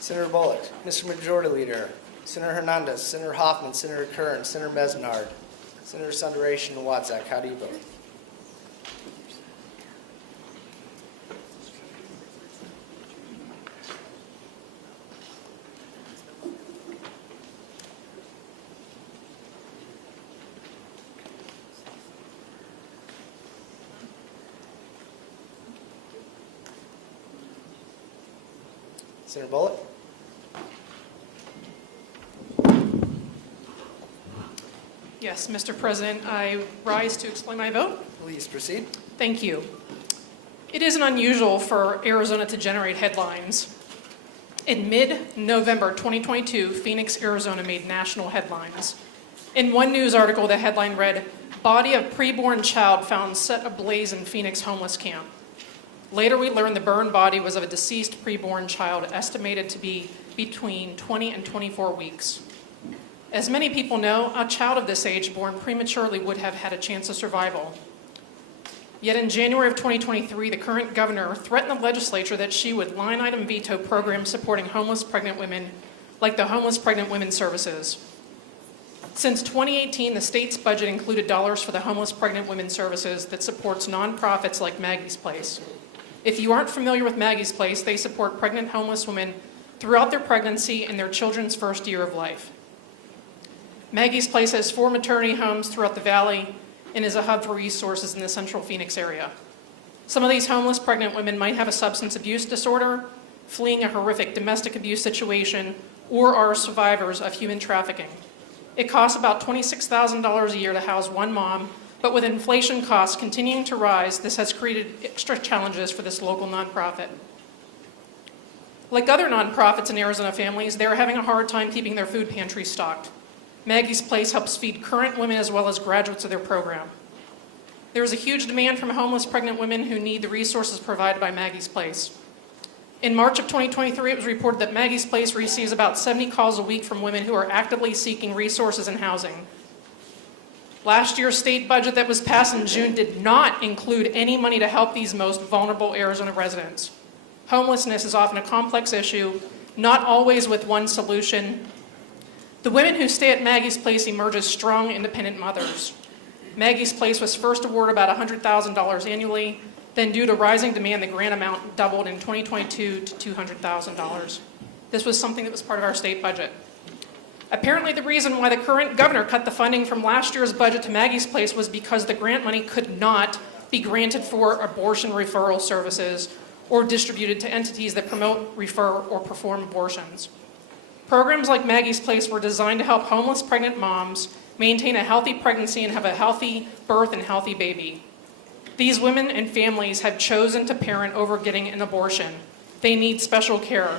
Senator Bolick, Mr. Majority Leader, Senator Hernandez, Senator Hoffman, Senator Kern, Senator Mesnard, Senator Sundaration, and Watzak. How do you vote? Senator Bolick? Yes, Mr. President, I rise to explain my vote. Please proceed. Thank you. It isn't unusual for Arizona to generate headlines. In mid-November 2022, Phoenix, Arizona made national headlines. In one news article, the headline read, "Body of preborn child found set ablaze in Phoenix homeless camp." Later, we learned the burned body was of a deceased preborn child estimated to be between 20 and 24 weeks. As many people know, a child of this age born prematurely would have had a chance of survival. Yet in January of 2023, the current governor threatened the legislature that she would line-item veto programs supporting homeless pregnant women, like the Homeless Pregnant Women's Services. Since 2018, the state's budget included dollars for the Homeless Pregnant Women's Services that supports nonprofits like Maggie's Place. If you aren't familiar with Maggie's Place, they support pregnant homeless women throughout their pregnancy and their children's first year of life. Maggie's Place has 4 maternity homes throughout the valley and is a hub for resources in the central Phoenix area. Some of these homeless pregnant women might have a substance abuse disorder, fleeing a horrific domestic abuse situation, or are survivors of human trafficking. It costs about $26,000 a year to house one mom, but with inflation costs continuing to rise, this has created extra challenges for this local nonprofit. Like other nonprofits in Arizona families, they're having a hard time keeping their food pantry stocked. Maggie's Place helps feed current women as well as graduates of their program. There is a huge demand from homeless pregnant women who need the resources provided by Maggie's Place. In March of 2023, it was reported that Maggie's Place receives about 70 calls a week from women who are actively seeking resources and housing. Last year's state budget that was passed in June did not include any money to help these most vulnerable Arizona residents. Homelessness is often a complex issue, not always with one solution. The women who stay at Maggie's Place emerge as strong, independent mothers. Maggie's Place was first awarded about $100,000 annually. Then due to rising demand, the grant amount doubled in 2022 to $200,000. This was something that was part of our state budget. Apparently, the reason why the current governor cut the funding from last year's budget to Maggie's Place was because the grant money could not be granted for abortion referral services or distributed to entities that promote, refer, or perform abortions. Programs like Maggie's Place were designed to help homeless pregnant moms maintain a healthy pregnancy and have a healthy birth and healthy baby. These women and families have chosen to parent over getting an abortion. They need special care.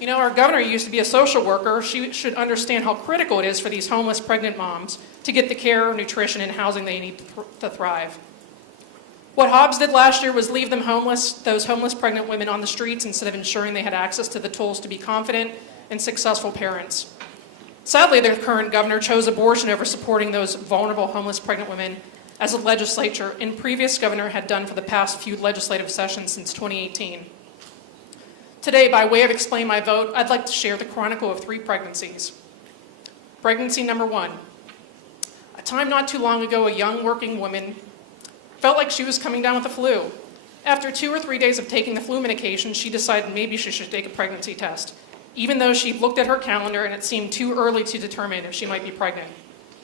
You know, our governor used to be a social worker. She should understand how critical it is for these homeless pregnant moms to get the care, nutrition, and housing they need to thrive. What Hobbs did last year was leave them homeless, those homeless pregnant women on the streets, instead of ensuring they had access to the tools to be confident and successful parents. Sadly, the current governor chose abortion over supporting those vulnerable homeless pregnant women, as the legislature and previous governor had done for the past few legislative sessions since 2018. Today, by way of explaining my vote, I'd like to share the chronicle of 3 pregnancies. Pregnancy number 1. A time not too long ago, a young working woman felt like she was coming down with the flu. After 2 or 3 days of taking the flu medication, she decided maybe she should take a pregnancy test, even though she looked at her calendar and it seemed too early to determine if she might be pregnant.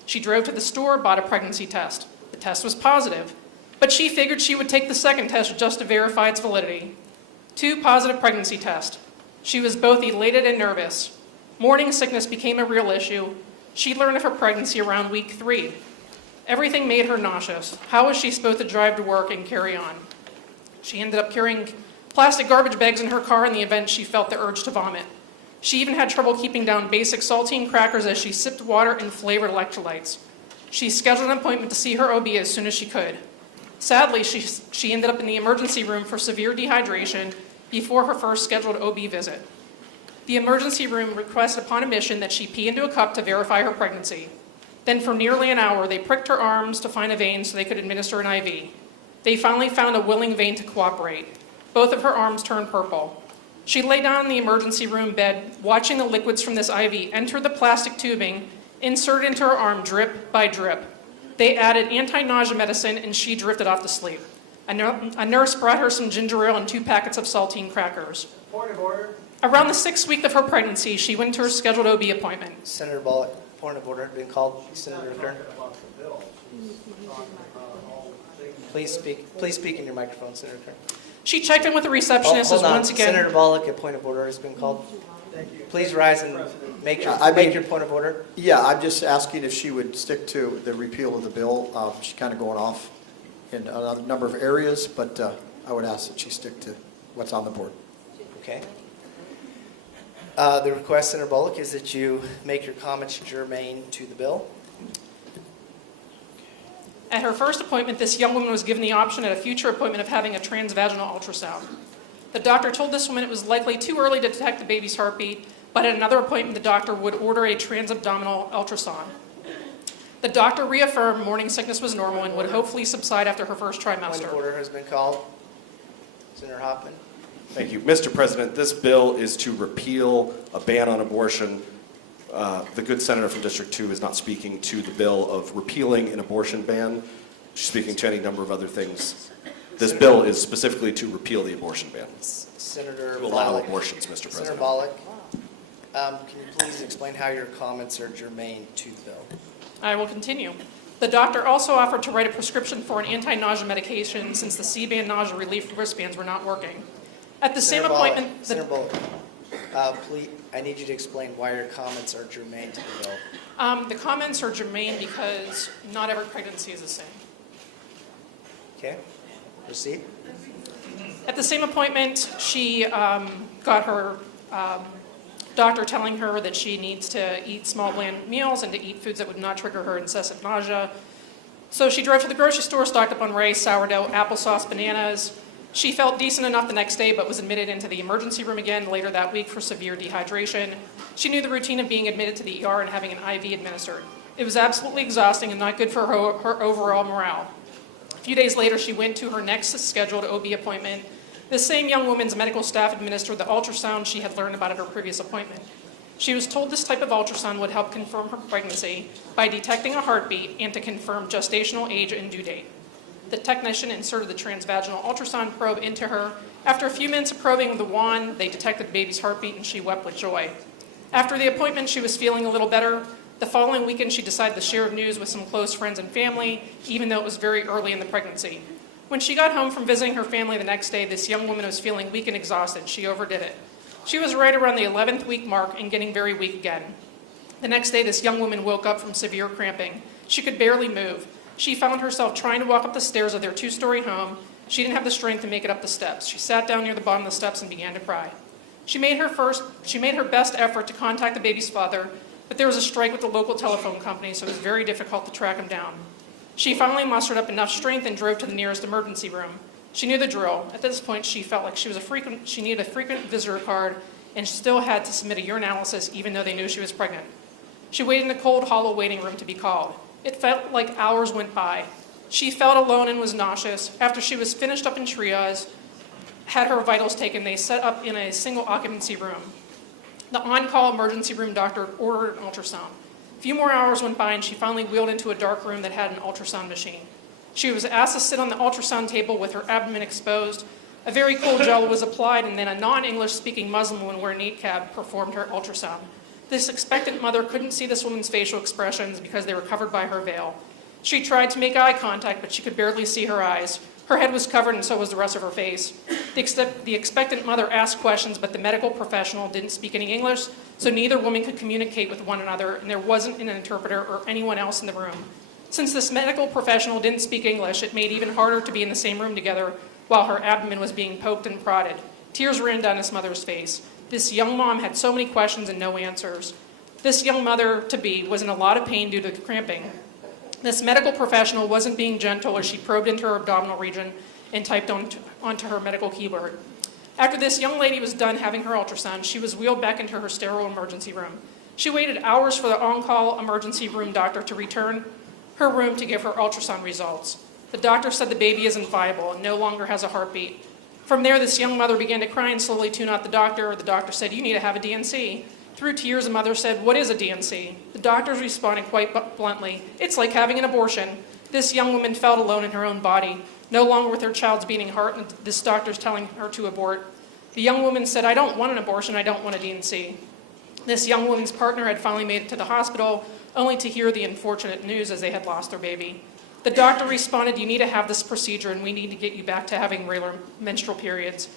She drove to the store, bought a pregnancy test. The test was positive, but she figured she would take the second test just to verify its validity. 2 positive pregnancy tests. She was both elated and nervous. Morning sickness became a real issue. She learned of her pregnancy around week 3. Everything made her nauseous. How was she supposed to drive to work and carry on? She ended up carrying plastic garbage bags in her car in the event she felt the urge to vomit. She even had trouble keeping down basic saltine crackers as she sipped water and flavored electrolytes. She scheduled an appointment to see her OB as soon as she could. Sadly, she ended up in the emergency room for severe dehydration before her first scheduled OB visit. The emergency room requested upon admission that she pee into a cup to verify her pregnancy. Then for nearly an hour, they pricked her arms to find a vein so they could administer an IV. They finally found a willing vein to cooperate. Both of her arms turned purple. She lay down in the emergency room bed, watching the liquids from this IV enter the plastic tubing, insert into her arm drip by drip. They added anti-nausea medicine, and she drifted off to sleep. A nurse brought her some ginger ale and 2 packets of saltine crackers. Point of order. Around the 6th week of her pregnancy, she went to her scheduled OB appointment. Senator Bolick, point of order has been called. Senator Kern. Please speak in your microphone, Senator Kern. She checked in with the receptionist Hold as on. once again. Senator Bolick, a point of order has been called. Please rise and make your point of order. Yeah, I'm just asking if she would stick to the repeal of the bill. She's kind of going off in a number of areas, but I would ask that she stick to what's on the board. Okay. The request, Senator Bolick, is that you make your comments germane to the bill. At her first appointment, this young woman was given the option at a future appointment of having a transvaginal ultrasound. The doctor told this woman it was likely too early to detect the baby's heartbeat, but at another appointment, the doctor would order a transabdominal ultrasound. The doctor reaffirmed morning sickness was normal and would hopefully subside after her first Point of trimester. order has been called. Senator Hoffman. Thank you. Mr. President, this bill is to repeal a ban on abortion. The good senator from District 2 is not speaking to the bill of repealing an abortion ban. She's speaking to any number of other things. This bill is specifically to repeal the abortion ban, Senator to allow Bolick. abortions, Mr. Senator President. Bolick, can you please explain how your comments are germane to the bill? I will continue. The doctor also offered to write a prescription for an anti-nausea medication since the C-band nausea relief wristbands were not working. At the same Senator Bolick, appointment, the Senator Bolick, please, I need you to explain why your comments are germane to the bill. The comments are germane because not every pregnancy is the same. Okay, proceed. At the same appointment, she got her doctor telling her that she needs to eat small, bland meals and to eat foods that would not trigger her incessant nausea. So she drove to the grocery store, stocked up on rice, sourdough, applesauce, bananas. She felt decent enough the next day, but was admitted into the emergency room again later that week for severe dehydration. She knew the routine of being admitted to the ER and having an IV administered. It was absolutely exhausting and not good for her overall morale. A few days later, she went to her next scheduled OB appointment. This same young woman's medical staff administered the ultrasound she had learned about at her previous appointment. She was told this type of ultrasound would help confirm her pregnancy by detecting a heartbeat and to confirm gestational age and due date. The technician inserted the transvaginal ultrasound probe into her. After a few minutes of probing with the wand, they detected the baby's heartbeat and she wept with joy. After the appointment, she was feeling a little better. The following weekend, she decided to share news with some close friends and family, even though it was very early in the pregnancy. When she got home from visiting her family the next day, this young woman was feeling weak and exhausted. She overdid it. She was right around the 11th week mark and getting very weak again. The next day, this young woman woke up from severe cramping. She could barely move. She found herself trying to walk up the stairs of their 2-story home. She didn't have the strength to make it up the steps. She sat down near the bottom of the steps and began to cry. She made her best effort to contact the baby's father, but there was a strike with the local telephone company, so it was very difficult to track him down. She finally mustered up enough strength and drove to the nearest emergency room. She knew the drill. At this point, she felt like she needed a frequent visitor card and still had to submit a urinalysis even though they knew she was pregnant. She waited in the cold, hollow waiting room to be called. It felt like hours went by. She felt alone and was nauseous. After she was finished up in triage, had her vitals taken, they set up in a single occupancy room. The on-call emergency room doctor ordered an ultrasound. A few more hours went by and she finally wheeled into a dark room that had an ultrasound machine. She was asked to sit on the ultrasound table with her abdomen exposed. A very cold gel was applied and then a non-English speaking Muslim woman wearing a niqab performed her ultrasound. This expectant mother couldn't see this woman's facial expressions because they were covered by her veil. She tried to make eye contact, but she could barely see her eyes. Her head was covered and so was the rest of her face. The expectant mother asked questions, but the medical professional didn't speak any English, so neither woman could communicate with one another, and there wasn't an interpreter or anyone else in the room. Since this medical professional didn't speak English, it made it even harder to be in the same room together while her abdomen was being poked and prodded. Tears ran down this mother's face. This young mom had so many questions and no answers. This young mother-to-be was in a lot of pain due to cramping. This medical professional wasn't being gentle as she probed into her abdominal region and typed onto her medical keyboard. After this young lady was done having her ultrasound, she was wheeled back into her sterile emergency room. She waited hours for the on-call emergency room doctor to return her room to give her ultrasound results. The doctor said the baby isn't viable and no longer has a heartbeat. From there, this young mother began to cry and slowly tune out the doctor. The doctor said, "You need to have a DNC." Through tears, the mother said, "What is a DNC?" The doctors responded quite bluntly, "It's like having an abortion." This young woman felt alone in her own body, no longer with her child's beating heart, and this doctor's telling her to abort. The young woman said, "I don't want an abortion, I don't want a DNC." This young woman's partner had finally made it to the hospital, only to hear the unfortunate news as they had lost their baby. The doctor responded, "You need to have this procedure, and we need to get you back to having regular menstrual periods.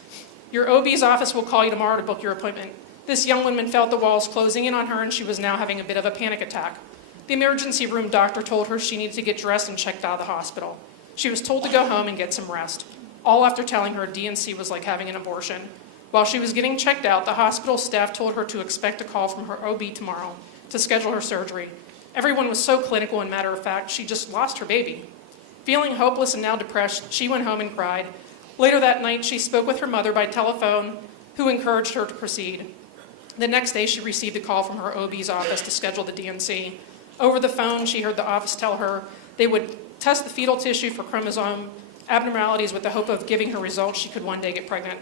Your OB's office will call you tomorrow to book your appointment." This young woman felt the walls closing in on her, and she was now having a bit of a panic attack. The emergency room doctor told her she needed to get dressed and checked out of the hospital. She was told to go home and get some rest, all after telling her DNC was like having an abortion. While she was getting checked out, the hospital staff told her to expect a call from her OB tomorrow to schedule her surgery. Everyone was so clinical and matter-of-fact, she just lost her baby. Feeling hopeless and now depressed, she went home and cried. Later that night, she spoke with her mother by telephone, who encouraged her to proceed. The next day, she received a call from her OB's office to schedule the DNC. Over the phone, she heard the office tell her they would test the fetal tissue for chromosome abnormalities with the hope of giving her results she could one day get pregnant.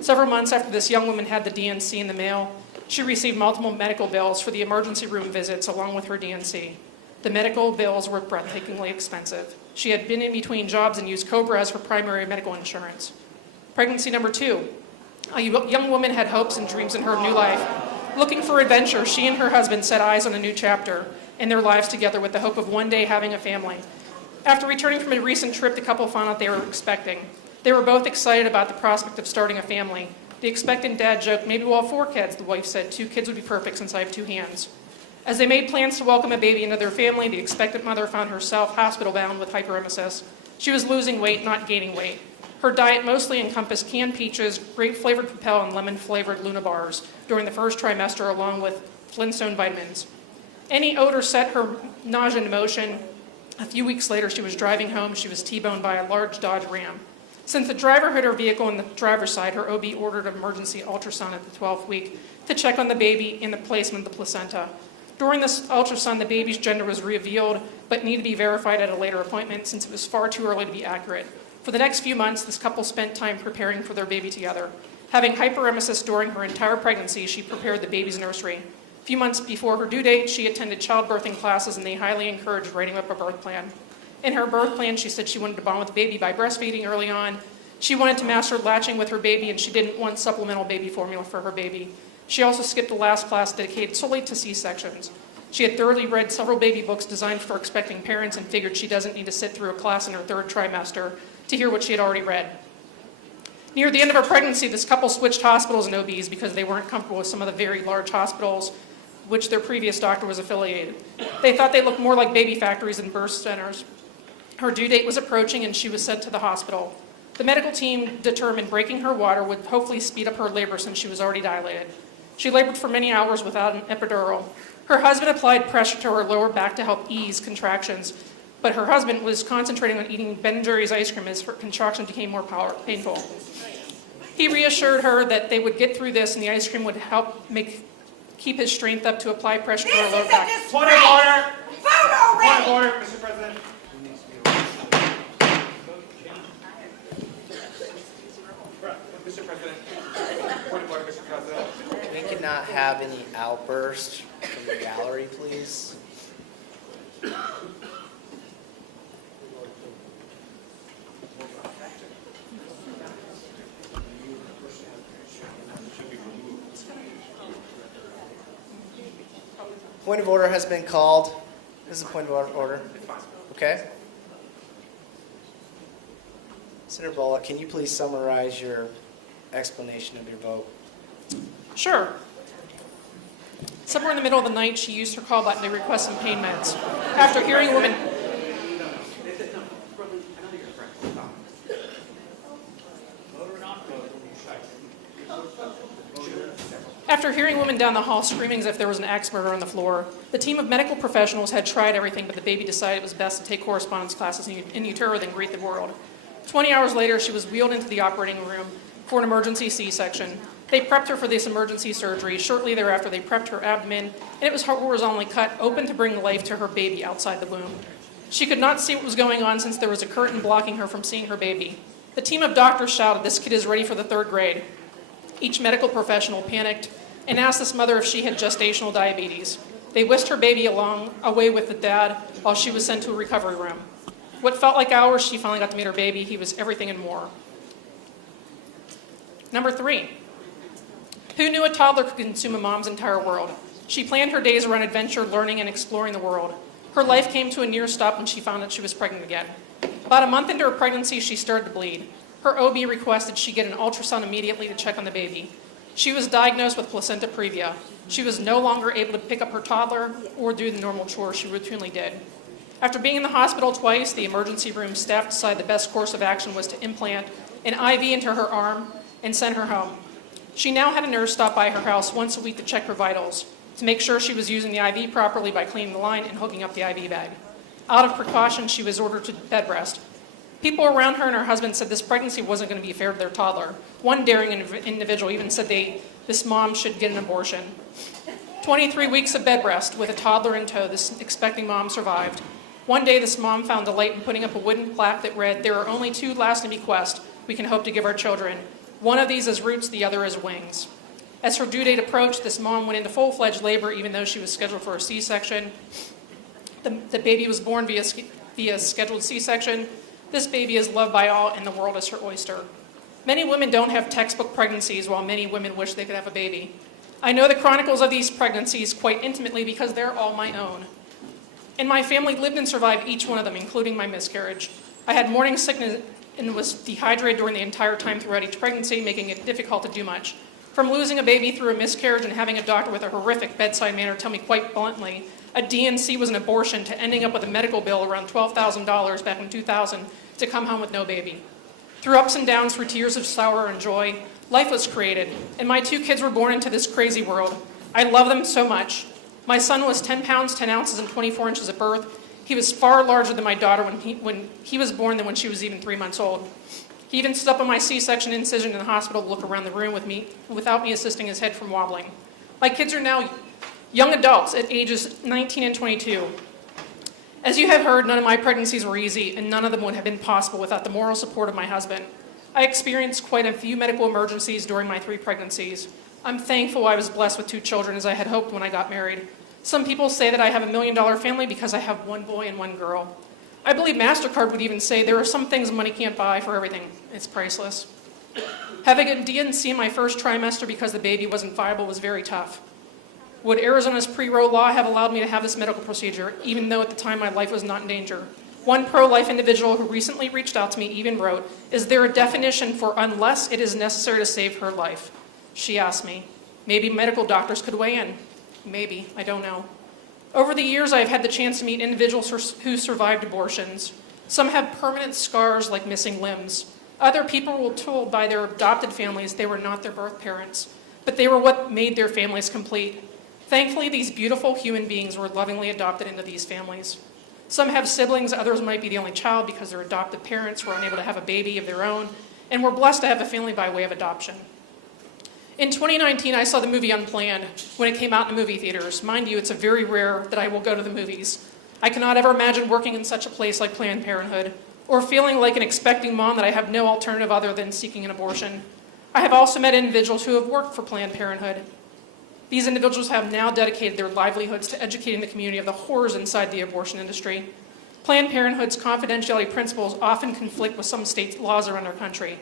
Several months after this young woman had the DNC in the mail, she received multiple medical bills for the emergency room visits along with her DNC. The medical bills were breathtakingly expensive. She had been in between jobs and used COBRA as her primary medical insurance. Pregnancy number 2. A young woman had hopes and dreams in her new life. Looking for adventure, she and her husband set eyes on a new chapter in their lives together with the hope of one day having a family. After returning from a recent trip, the couple found out they were expecting. They were both excited about the prospect of starting a family. The expectant dad joked, "Maybe we'll have 4 kids," the wife said. "2 kids would be perfect since I have 2 hands." As they made plans to welcome a baby into their family, the expectant mother found herself hospital-bound with hyperemesis. She was losing weight, not gaining weight. Her diet mostly encompassed canned peaches, grape-flavored Propel, and lemon-flavored Luna bars during the first trimester, along with Flintstone vitamins. Any odor set her nausea in motion. A few weeks later, she was driving home. She was T-boned by a large Dodge Ram. Since the driver hit her vehicle on the driver's side, her OB ordered an emergency ultrasound at the 12th week to check on the baby and the placement of the placenta. During this ultrasound, the baby's gender was revealed, but needed to be verified at a later appointment since it was far too early to be accurate. For the next few months, this couple spent time preparing for their baby together. Having hyperemesis during her entire pregnancy, she prepared the baby's nursery. A few months before her due date, she attended childbirthing classes, and they highly encouraged writing up a birth plan. In her birth plan, she said she wanted to bond with the baby by breastfeeding early on. She wanted to master latching with her baby, and she didn't want supplemental baby formula for her baby. She also skipped the last class dedicated solely to C-sections. She had thoroughly read several baby books designed for expecting parents and figured she doesn't need to sit through a class in her 3rd trimester to hear what she had already read. Near the end of her pregnancy, this couple switched hospitals and OBs because they weren't comfortable with some of the very large hospitals which their previous doctor was affiliated. They thought they looked more like baby factories than birth centers. Her due date was approaching, and she was sent to the hospital. The medical team determined breaking her water would hopefully speed up her labor since she was already dilated. She labored for many hours without an epidural. Her husband applied pressure to her lower back to help ease contractions, but her husband was concentrating on eating Ben & Jerry's ice cream as her contractions became more painful. He reassured her that they would get through this and the ice cream would help keep his strength up to apply pressure to her lower back. Point of order! Point of order, Mr. President. Mr. President. Point of order, Mr. President. We cannot have any outbursts from the gallery, please. Point of order has been called. This is a point of order. Okay. Senator Bolick, can you please summarize your explanation of your vote? Sure. Somewhere in the middle of the night, she used her call button to request some pain meds. After hearing a woman... After hearing women down the hall screaming as if there was an axe murder on the floor, the team of medical professionals had tried everything, but the baby decided it was best to take correspondence classes in utero than greet the world. 20 hours later, she was wheeled into the operating room for an emergency C-section. They prepped her for this emergency surgery. Shortly thereafter, they prepped her abdomen, and it was horizontally cut open to bring life to her baby outside the womb. She could not see what was going on since there was a curtain blocking her from seeing her baby. The team of doctors shouted, "This kid is ready for the 3rd grade." Each medical professional panicked and asked this mother if she had gestational diabetes. They whisked her baby away with the dad while she was sent to a recovery room. What felt like hours, she finally got to meet her baby. He was everything and more. Number 3. Who knew a toddler could consume a mom's entire world? She planned her days around adventure, learning, and exploring the world. Her life came to a near stop when she found out she was pregnant again. About a month into her pregnancy, she started to bleed. Her OB requested she get an ultrasound immediately to check on the baby. She was diagnosed with placenta previa. She was no longer able to pick up her toddler or do the normal chores she routinely did. After being in the hospital twice, the emergency room staff decided the best course of action was to implant an IV into her arm and send her home. She now had a nurse stop by her house once a week to check her vitals, to make sure she was using the IV properly by cleaning the line and hooking up the IV bag. Out of precaution, she was ordered to bed rest. People around her and her husband said this pregnancy wasn't going to be fair to their toddler. One daring individual even said this mom should get an abortion. 23 weeks of bed rest with a toddler in tow, this expecting mom survived. One day, this mom found delight in putting up a wooden plaque that read, "There are only 2 lasting bequests we can hope to give our children. One of these is roots, the other is wings." As her due date approached, this mom went into full-fledged labor even though she was scheduled for a C-section. The baby was born via scheduled C-section. This baby is loved by all, and the world is her oyster. Many women don't have textbook pregnancies, while many women wish they could have a baby. I know the chronicles of these pregnancies quite intimately because they're all my own. And my family lived and survived each one of them, including my miscarriage. I had morning sickness and was dehydrated during the entire time throughout each pregnancy, making it difficult to do much. From losing a baby through a miscarriage and having a doctor with a horrific bedside manner tell me quite bluntly a DNC was an abortion, to ending up with a medical bill around $12,000 back in 2000 to come home with no baby. Through ups and downs, through tears of sorrow and joy, life was created, and my 2 kids were born into this crazy world. I love them so much. My son was 10 pounds, 10 ounces, and 24 inches at birth. He was far larger than my daughter when he was born than when she was even 3 months old. He even stood up on my C-section incision in the hospital to look around the room with me without me assisting his head from wobbling. My kids are now young adults at ages 19 and 22. As you have heard, none of my pregnancies were easy, and none of them would have been possible without the moral support of my husband. I experienced quite a few medical emergencies during my 3 pregnancies. I'm thankful I was blessed with 2 children, as I had hoped when I got married. Some people say that I have a $1 million family because I have 1 boy and 1 girl. I believe MasterCard would even say there are some things money can't buy for everything. It's priceless. Having a DNC in my first trimester because the baby wasn't viable was very tough. Would Arizona's pre-Roe law have allowed me to have this medical procedure, even though at the time my life was not in danger? One pro-life individual who recently reached out to me even wrote, "Is there a definition for unless it is necessary to save her life?" She asked me. Maybe medical doctors could weigh in. Maybe, I don't know. Over the years, I've had the chance to meet individuals who survived abortions. Some have permanent scars like missing limbs. Other people were told by their adopted families they were not their birth parents, but they were what made their families complete. Thankfully, these beautiful human beings were lovingly adopted into these families. Some have siblings, others might be the only child because their adoptive parents were unable to have a baby of their own, and were blessed to have a family by way of adoption. In 2019, I saw the movie Unplanned when it came out in the movie theaters. Mind you, it's a very rare that I will go to the movies. I cannot ever imagine working in such a place like Planned Parenthood, or feeling like an expecting mom that I have no alternative other than seeking an abortion. I have also met individuals who have worked for Planned Parenthood. These individuals have now dedicated their livelihoods to educating the community of the horrors inside the abortion industry. Planned Parenthood's confidentiality principles often conflict with some state laws around our country.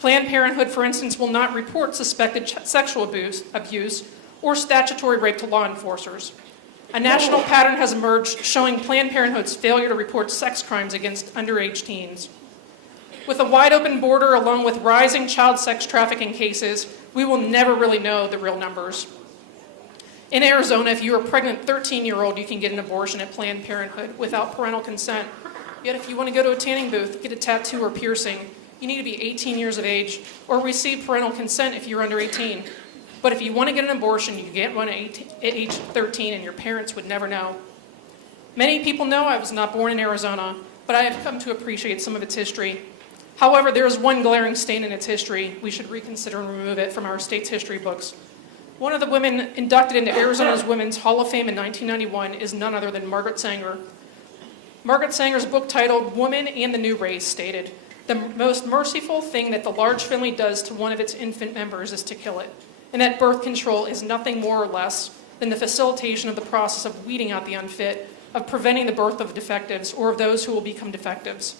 Planned Parenthood, for instance, will not report suspected sexual abuse or statutory rape to law enforcers. A national pattern has emerged showing Planned Parenthood's failure to report sex crimes against underage teens. With a wide open border along with rising child sex trafficking cases, we will never really know the real numbers. In Arizona, if you're a pregnant 13-year-old, you can get an abortion at Planned Parenthood without parental consent. Yet if you want to go to a tanning booth, get a tattoo or piercing, you need to be 18 years of age or receive parental consent if you're under 18. But if you want to get an abortion, you get one at age 13 and your parents would never know. Many people know I was not born in Arizona, but I have come to appreciate some of its history. However, there is one glaring stain in its history. We should reconsider and remove it from our state's history books. One of the women inducted into Arizona's Women's Hall of Fame in 1991 is none other than Margaret Sanger. Margaret Sanger's book titled Woman and the New Race stated, The most merciful thing that the large family does to one of its infant members is to kill it, and that birth control is nothing more or less than the facilitation of the process of weeding out the unfit, of preventing the birth of defectives or of those who will become defectives.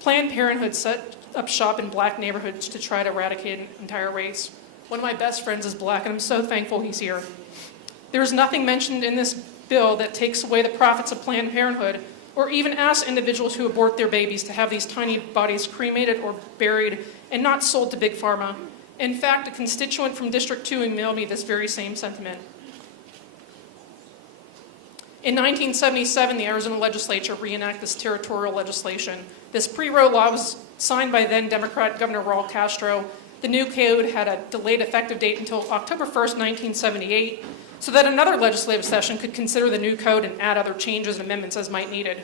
Planned Parenthood set up shop in black neighborhoods to try to eradicate an entire race. One of my best friends is black, and I'm so thankful he's here. There is nothing mentioned in this bill that takes away the profits of Planned Parenthood or even asks individuals who abort their babies to have these tiny bodies cremated or buried and not sold to Big Pharma. In fact, a constituent from District 2 emailed me this very same sentiment. In 1977, the Arizona legislature reenacted this territorial legislation. This pre-Roe law was signed by then Democrat Governor Raul Castro. The new code had a delayed effective date until October 1st, 1978, so that another legislative session could consider the new code and add other changes and amendments as might needed.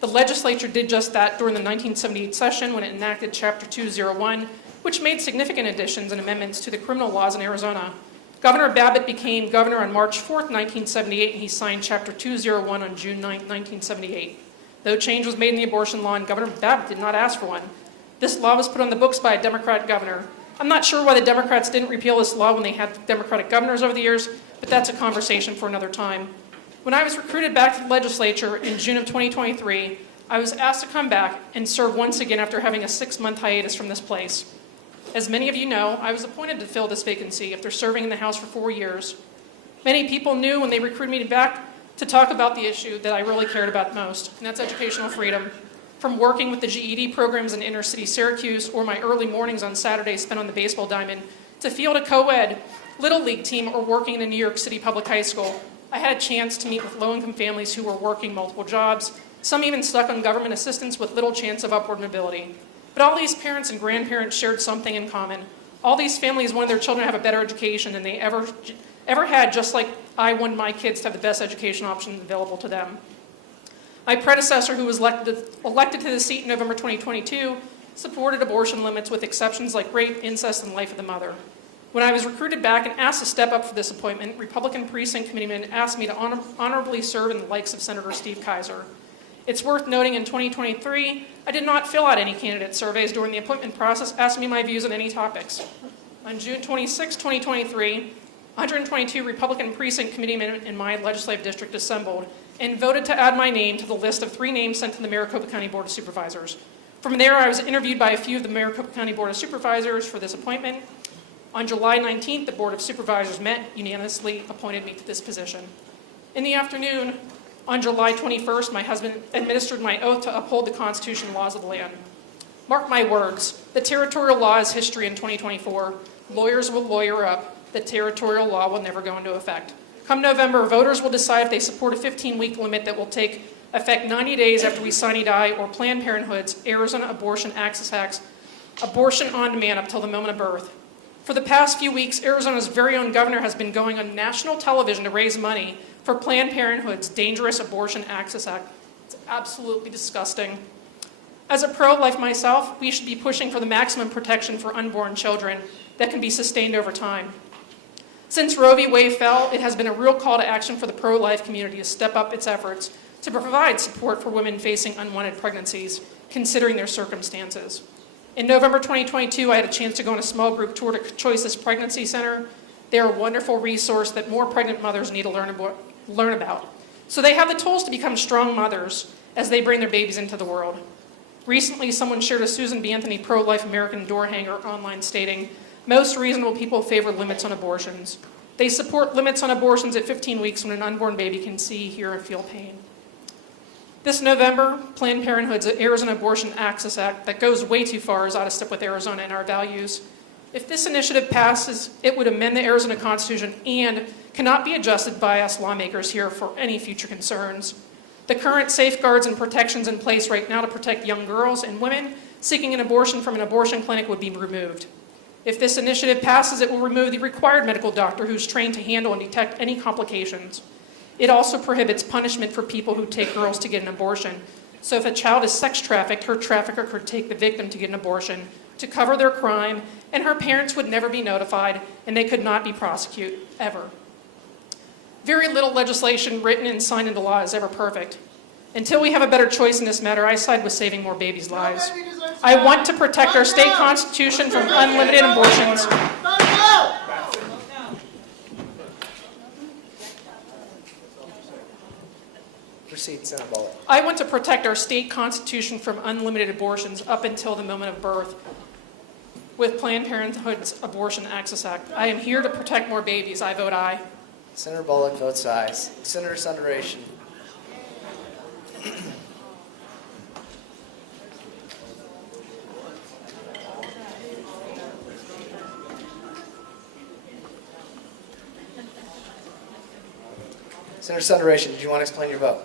The legislature did just that during the 1978 session when it enacted Chapter 201, which made significant additions and amendments to the criminal laws in Arizona. Governor Babbitt became governor on March 4th, 1978, and he signed Chapter 201 on June 9th, 1978. No change was made in the abortion law, and Governor Babbitt did not ask for one. This law was put on the books by a Democrat governor. I'm not sure why the Democrats didn't repeal this law when they had Democratic governors over the years, but that's a conversation for another time. When I was recruited back to the legislature in June of 2023, I was asked to come back and serve once again after having a 6-month hiatus from this place. As many of you know, I was appointed to fill this vacancy after serving in the House for 4 years. Many people knew when they recruited me back to talk about the issue that I really cared about most, and that's educational freedom. From working with the GED programs in inner city Syracuse or my early mornings on Saturdays spent on the baseball diamond, to field a co-ed Little League team or working in a New York City public high school, I had a chance to meet with low-income families who were working multiple jobs, some even stuck on government assistance with little chance of upward mobility. But all these parents and grandparents shared something in common. All these families wanted their children to have a better education than they ever had, just like I wanted my kids to have the best education options available to them. My predecessor, who was elected to the seat in November 2022, supported abortion limits with exceptions like rape, incest, and life of the mother. When I was recruited back and asked to step up for this appointment, Republican precinct committeemen asked me to honorably serve in the likes of Senator Steve Kaiser. It's worth noting in 2023, I did not fill out any candidate surveys during the appointment process asking me my views on any topics. On June 26, 2023, 122 Republican precinct committeemen in my legislative district assembled and voted to add my name to the list of 3 names sent to the Maricopa County Board of Supervisors. From there, I was interviewed by a few of the Maricopa County Board of Supervisors for this appointment. On July 19th, the Board of Supervisors met, unanimously appointed me to this position. In the afternoon, on July 21st, my husband administered my oath to uphold the Constitution and laws of the land. Mark my words, the territorial law is history in 2024. Lawyers will lawyer up. The territorial law will never go into effect. Come November, voters will decide if they support a 15-week limit that will take effect 90 days after we sine die, or Planned Parenthood's Arizona Abortion Access Act's abortion on demand up till the moment of birth. For the past few weeks, Arizona's very own governor has been going on national television to raise money for Planned Parenthood's dangerous Abortion Access Act. It's absolutely disgusting. As a pro-life myself, we should be pushing for the maximum protection for unborn children that can be sustained over time. Since Roe v. Wade fell, it has been a real call to action for the pro-life community to step up its efforts to provide support for women facing unwanted pregnancies, considering their circumstances. In November 2022, I had a chance to go on a small group tour to Choices Pregnancy Center. They're a wonderful resource that more pregnant mothers need to learn about. So they have the tools to become strong mothers as they bring their babies into the world. Recently, someone shared a Susan B. Anthony pro-life American door hanger online stating, "Most reasonable people favor limits on abortions. They support limits on abortions at 15 weeks when an unborn baby can see, hear, and feel pain." This November, Planned Parenthood's Arizona Abortion Access Act that goes way too far is out of step with Arizona and our values. If this initiative passes, it would amend the Arizona Constitution and cannot be adjusted by us lawmakers here for any future concerns. The current safeguards and protections in place right now to protect young girls and women seeking an abortion from an abortion clinic would be removed. If this initiative passes, it will remove the required medical doctor who's trained to handle and detect any complications. It also prohibits punishment for people who take girls to get an abortion. So if a child is sex trafficked, her trafficker could take the victim to get an abortion to cover their crime, and her parents would never be notified, and they could not be prosecuted, ever. Very little legislation written and signed into law is ever perfect. Until we have a better choice in this matter, I side with saving more babies' lives. I want to protect our state constitution from unlimited abortions. Proceed, Senator Bolick. I want to protect our state constitution from unlimited abortions up until the moment of birth with Planned Parenthood's Abortion Access Act. I am here to protect more babies. I vote aye. Senator Bolick votes aye. Senator Sundaration. Senator Sundaration, did you want to explain your vote?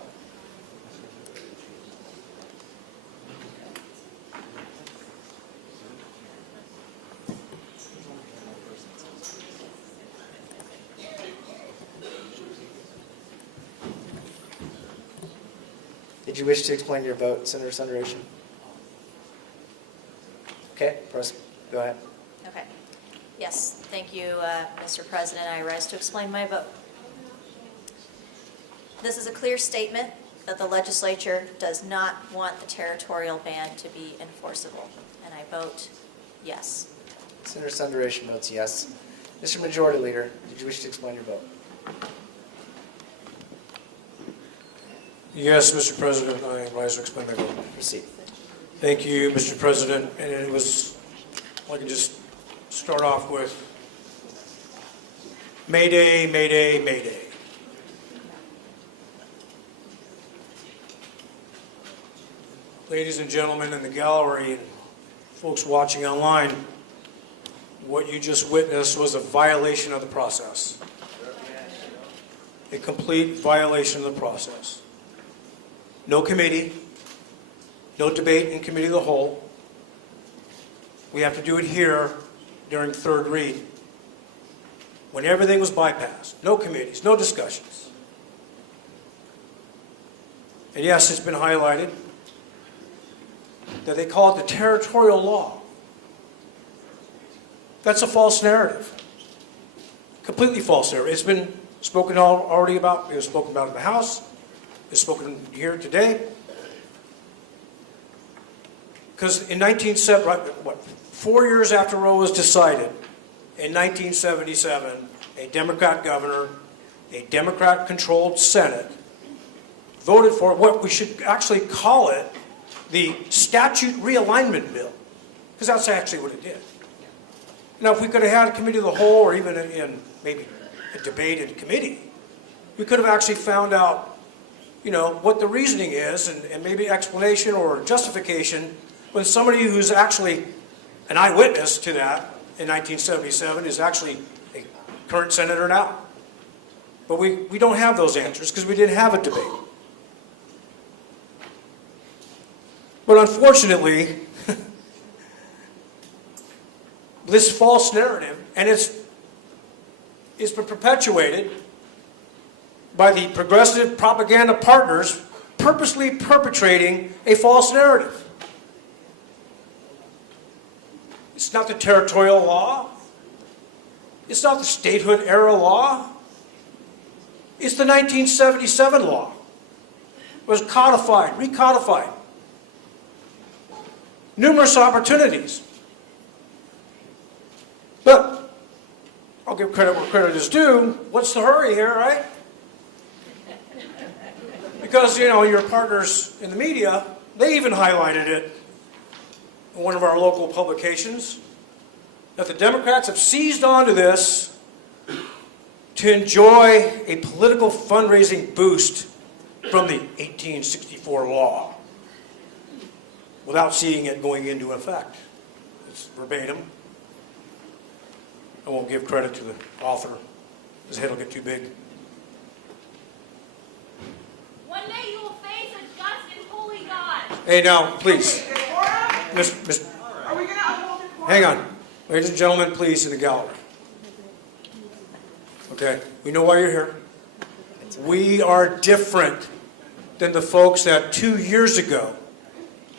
Did you wish to explain your vote, Senator Sundaration? Okay, press, go ahead. Okay. Yes, thank you, Mr. President. I rise to explain my vote. This is a clear statement that the legislature does not want the territorial ban to be enforceable, and I vote yes. Senator Sundaration votes yes. Mr. Majority Leader, did you wish to explain your vote? Yes, Mr. President, I rise to explain my vote. Proceed. Thank you, Mr. President. And it was, I can just start off with Mayday, Mayday, Mayday. Ladies and gentlemen in the gallery and folks watching online, what you just witnessed was a violation of the process. A complete violation of the process. No committee, no debate in committee of the whole. We have to do it here during third read. When everything was bypassed, no committees, no discussions. And yes, it's been highlighted that they call it the territorial law. That's a false narrative. Completely false narrative. It's been spoken already about, it was spoken about in the House, it's spoken here today. Because in 4 years after Roe was decided, in 1977, a Democrat governor, a Democrat-controlled Senate, voted for what we should actually call it the statute realignment bill, because that's actually what it did. Now, if we could have had a committee of the whole, or even in maybe a debate in committee, we could have actually found out, you know, what the reasoning is, and maybe explanation or justification when somebody who's actually an eyewitness to that in 1977 is actually a current senator now. But we don't have those answers because we didn't have a debate. But unfortunately, this false narrative, and it's been perpetuated by the progressive propaganda partners purposely perpetrating a false narrative. It's not the territorial law. It's not the statehood era law. It's the 1977 law. It was codified, recodified. Numerous opportunities. But I'll give credit where credit is due. What's the hurry here, right? Because, you know, your partners in the media, they even highlighted it in one of our local publications, that the Democrats have seized onto this to enjoy a political fundraising boost from the 1864 law without seeing it going into effect. It's verbatim. I won't give credit to the author. His head will get too big. One day you will face a just and holy God. Hey, now, please. Hang on. Ladies and gentlemen, please, in the gallery. Okay, we know why you're here. We are different than the folks that 2 years ago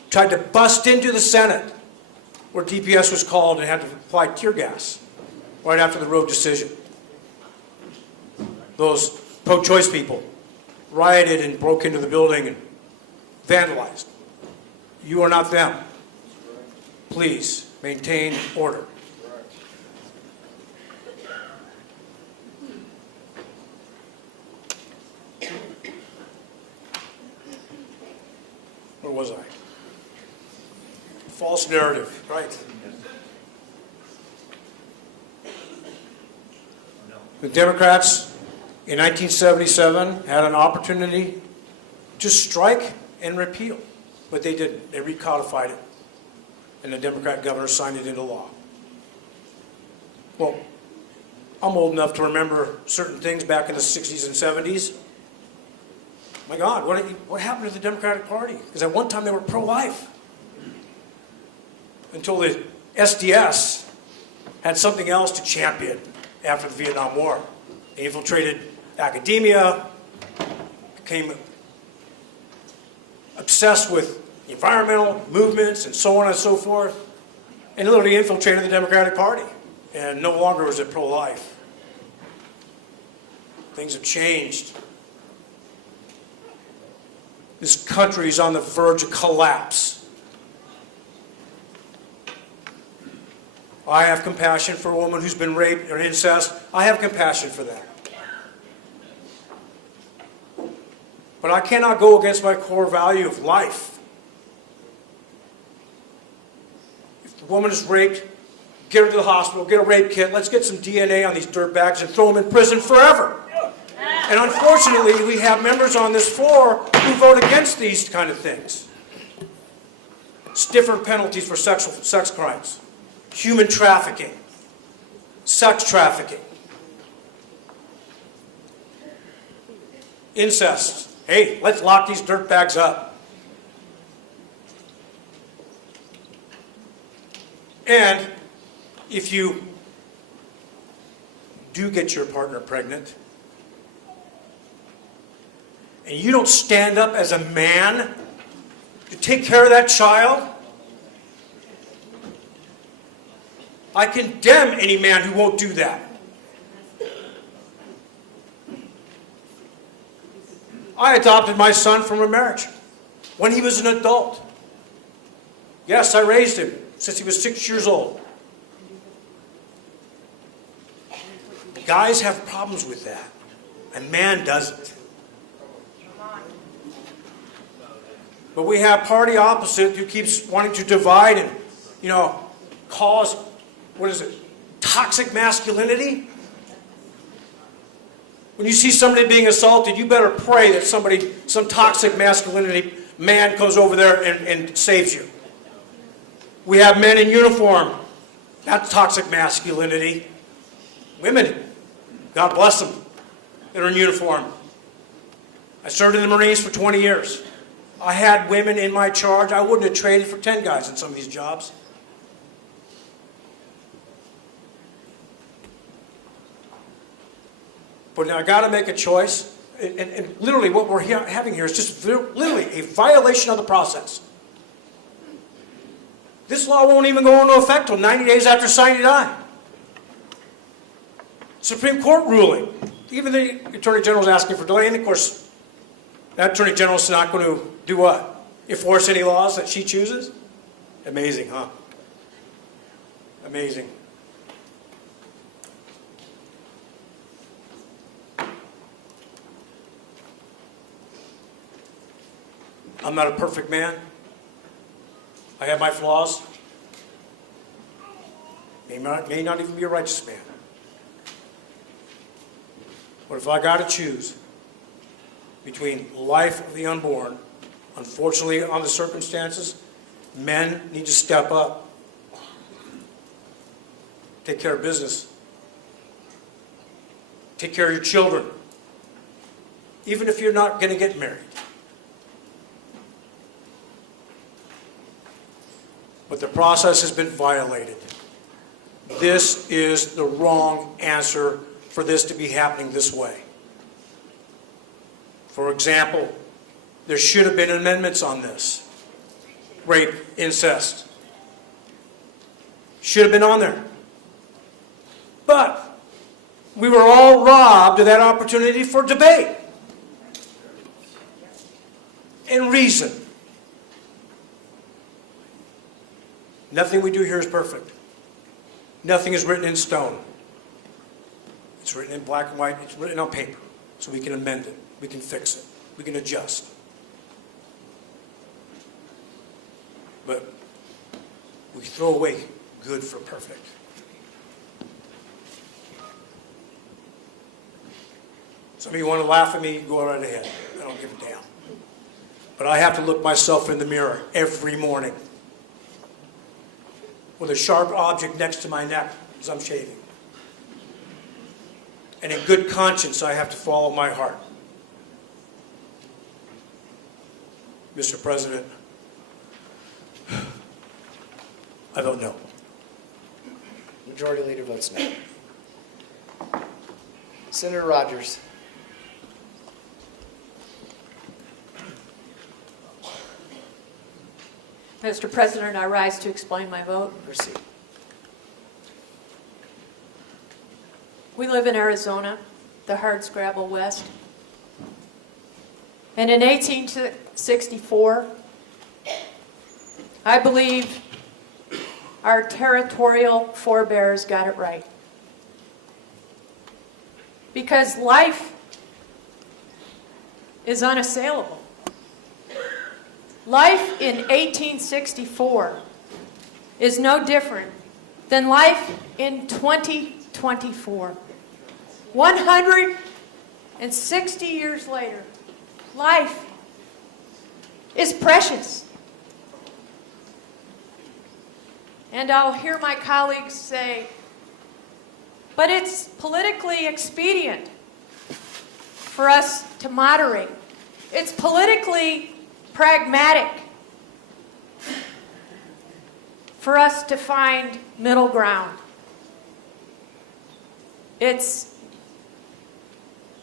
tried to bust into the Senate where DPS was called and had to apply tear gas right after the Roe decision. Those pro-choice people rioted and broke into the building and vandalized. You are not them. Please maintain order. Where was I? False narrative, right. The Democrats in 1977 had an opportunity to strike and repeal, but they didn't. They recodified it, and the Democrat governor signed it into law. Well, I'm old enough to remember certain things back in the 60s and 70s. My God, what happened to the Democratic Party? Because at one time they were pro-life. Until the SDS had something else to champion after the Vietnam War. They infiltrated academia, became obsessed with environmental movements and so on and so forth, and literally infiltrated the Democratic Party. And no longer was it pro-life. Things have changed. This country is on the verge of collapse. I have compassion for a woman who's been raped or incest. I have compassion for that. But I cannot go against my core value of life. If the woman is raped, get her to the hospital, get a rape kit, let's get some DNA on these dirtbags and throw them in prison forever. And unfortunately, we have members on this floor who vote against these kind of things. Stiffer penalties for sex crimes, human trafficking, sex trafficking, incest. Hey, let's lock these dirtbags up. And if you do get your partner pregnant, and you don't stand up as a man to take care of that child, I condemn any man who won't do that. I adopted my son from a marriage when he was an adult. Yes, I raised him since he was 6 years old. Guys have problems with that. A man doesn't. But we have party opposite who keeps wanting to divide and, cause, toxic masculinity? When you see somebody being assaulted, you better pray that some toxic masculinity man comes over there and saves you. We have men in uniform. That's toxic masculinity. Women, God bless them, that are in uniform. I served in the Marines for 20 years. I had women in my charge. I wouldn't have traded for 10 guys in some of these jobs. But now I got to make a choice. And literally what we're having here is just literally a violation of the process. This law won't even go into effect until 90 days after signing it on. Supreme Court ruling. Even the Attorney General is asking for delay, and of course, that Attorney General is not going to do what? Enforce any laws that she chooses? Amazing, huh? Amazing. I'm not a perfect man. I have my flaws. May not even be a righteous man. But if I got to choose between life of the unborn, unfortunately on the circumstances, men need to step up. Take care of business. Take care of your children. Even if you're not going to get married. But the process has been violated. This is the wrong answer for this to be happening this way. For example, there should have been amendments on this. Rape, incest. Should have been on there. But we were all robbed of that opportunity for debate and reason. Nothing we do here is perfect. Nothing is written in stone. It's written in black and white. It's written on paper. So we can amend it. We can fix it. We can adjust. But we throw away good for perfect. Some of you want to laugh at me, go right ahead. I don't give a damn. But I have to look myself in the mirror every morning with a sharp object next to my neck as I'm shaving. And in good conscience, I have to follow my heart. Mr. President, I vote no. Majority Leader votes no. Senator Rogers. Mr. President, I rise to explain my vote. Proceed. We live in Arizona, the hardscrabble West. And in 1864, I believe our territorial forebears got it right. Because life is unassailable. Life in 1864 is no different than life in 2024. 160 years later, life is precious. And I'll hear my colleagues say, but it's politically expedient for us to moderate. It's politically pragmatic for us to find middle ground. It's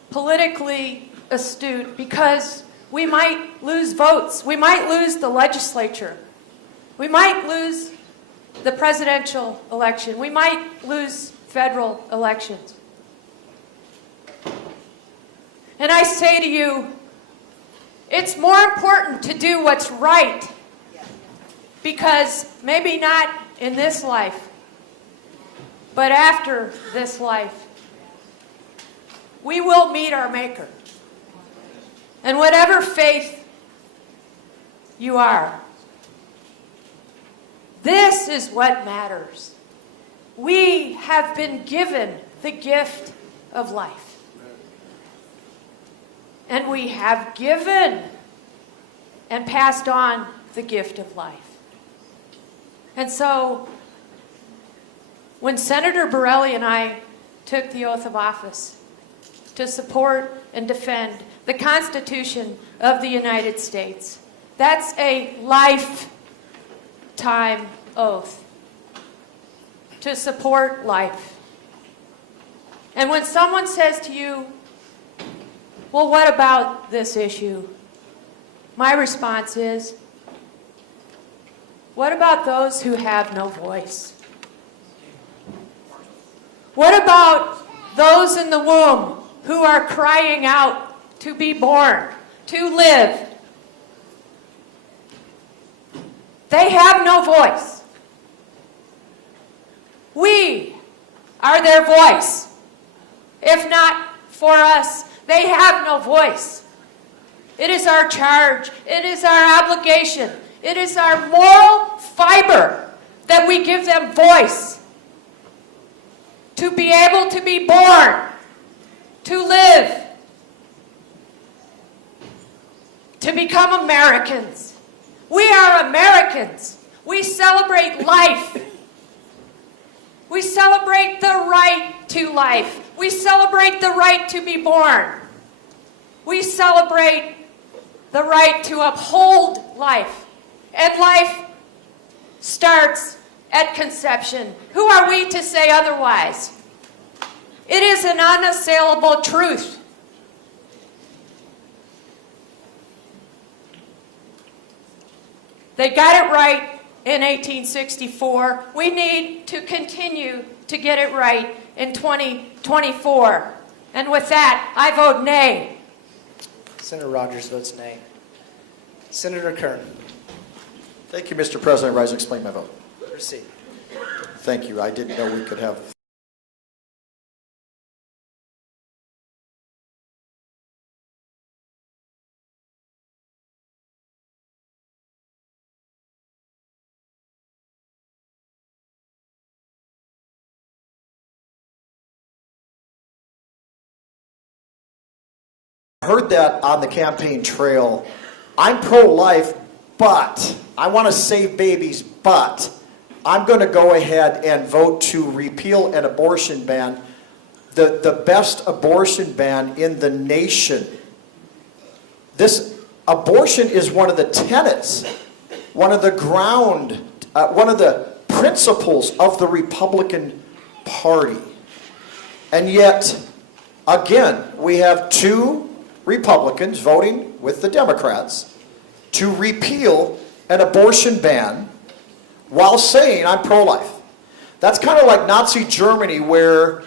politically astute because we might lose votes. We might lose the legislature. We might lose the presidential election. We might lose federal elections. And I say to you, it's more important to do what's right, because maybe not in this life, but after this life, we will meet our Maker. And whatever faith you are, this is what matters. We have been given the gift of life. And we have given and passed on the gift of life. And so, when Senator Borelli and I took the oath of office to support and defend the Constitution of the United States, that's a lifetime oath to support life. And when someone says to you, well, what about this issue? My response is, what about those who have no voice? What about those in the womb who are crying out to be born, to live? They have no voice. We are their voice. If not for us, they have no voice. It is our charge. It is our obligation. It is our moral fiber that we give them voice to be able to be born, to live, to become Americans. We are Americans. We celebrate life. We celebrate the right to life. We celebrate the right to be born. We celebrate the right to uphold life. And life starts at conception. Who are we to say otherwise? It is an unassailable truth. They got it right in 1864. We need to continue to get it right in 2024. And with that, I vote nay. Senator Rogers votes nay. Senator Kern. Thank you, Mr. President. I rise to explain my vote. Proceed. Thank you. I didn't know we could have. Heard that on the campaign trail. I'm pro-life, but I want to save babies, but I'm going to go ahead and vote to repeal an abortion ban, the best abortion ban in the nation. This abortion is one of the tenets, one of the one of the principles of the Republican Party. And yet, again, we have two Republicans voting with the Democrats to repeal an abortion ban while saying I'm pro-life. That's kind of like Nazi Germany, where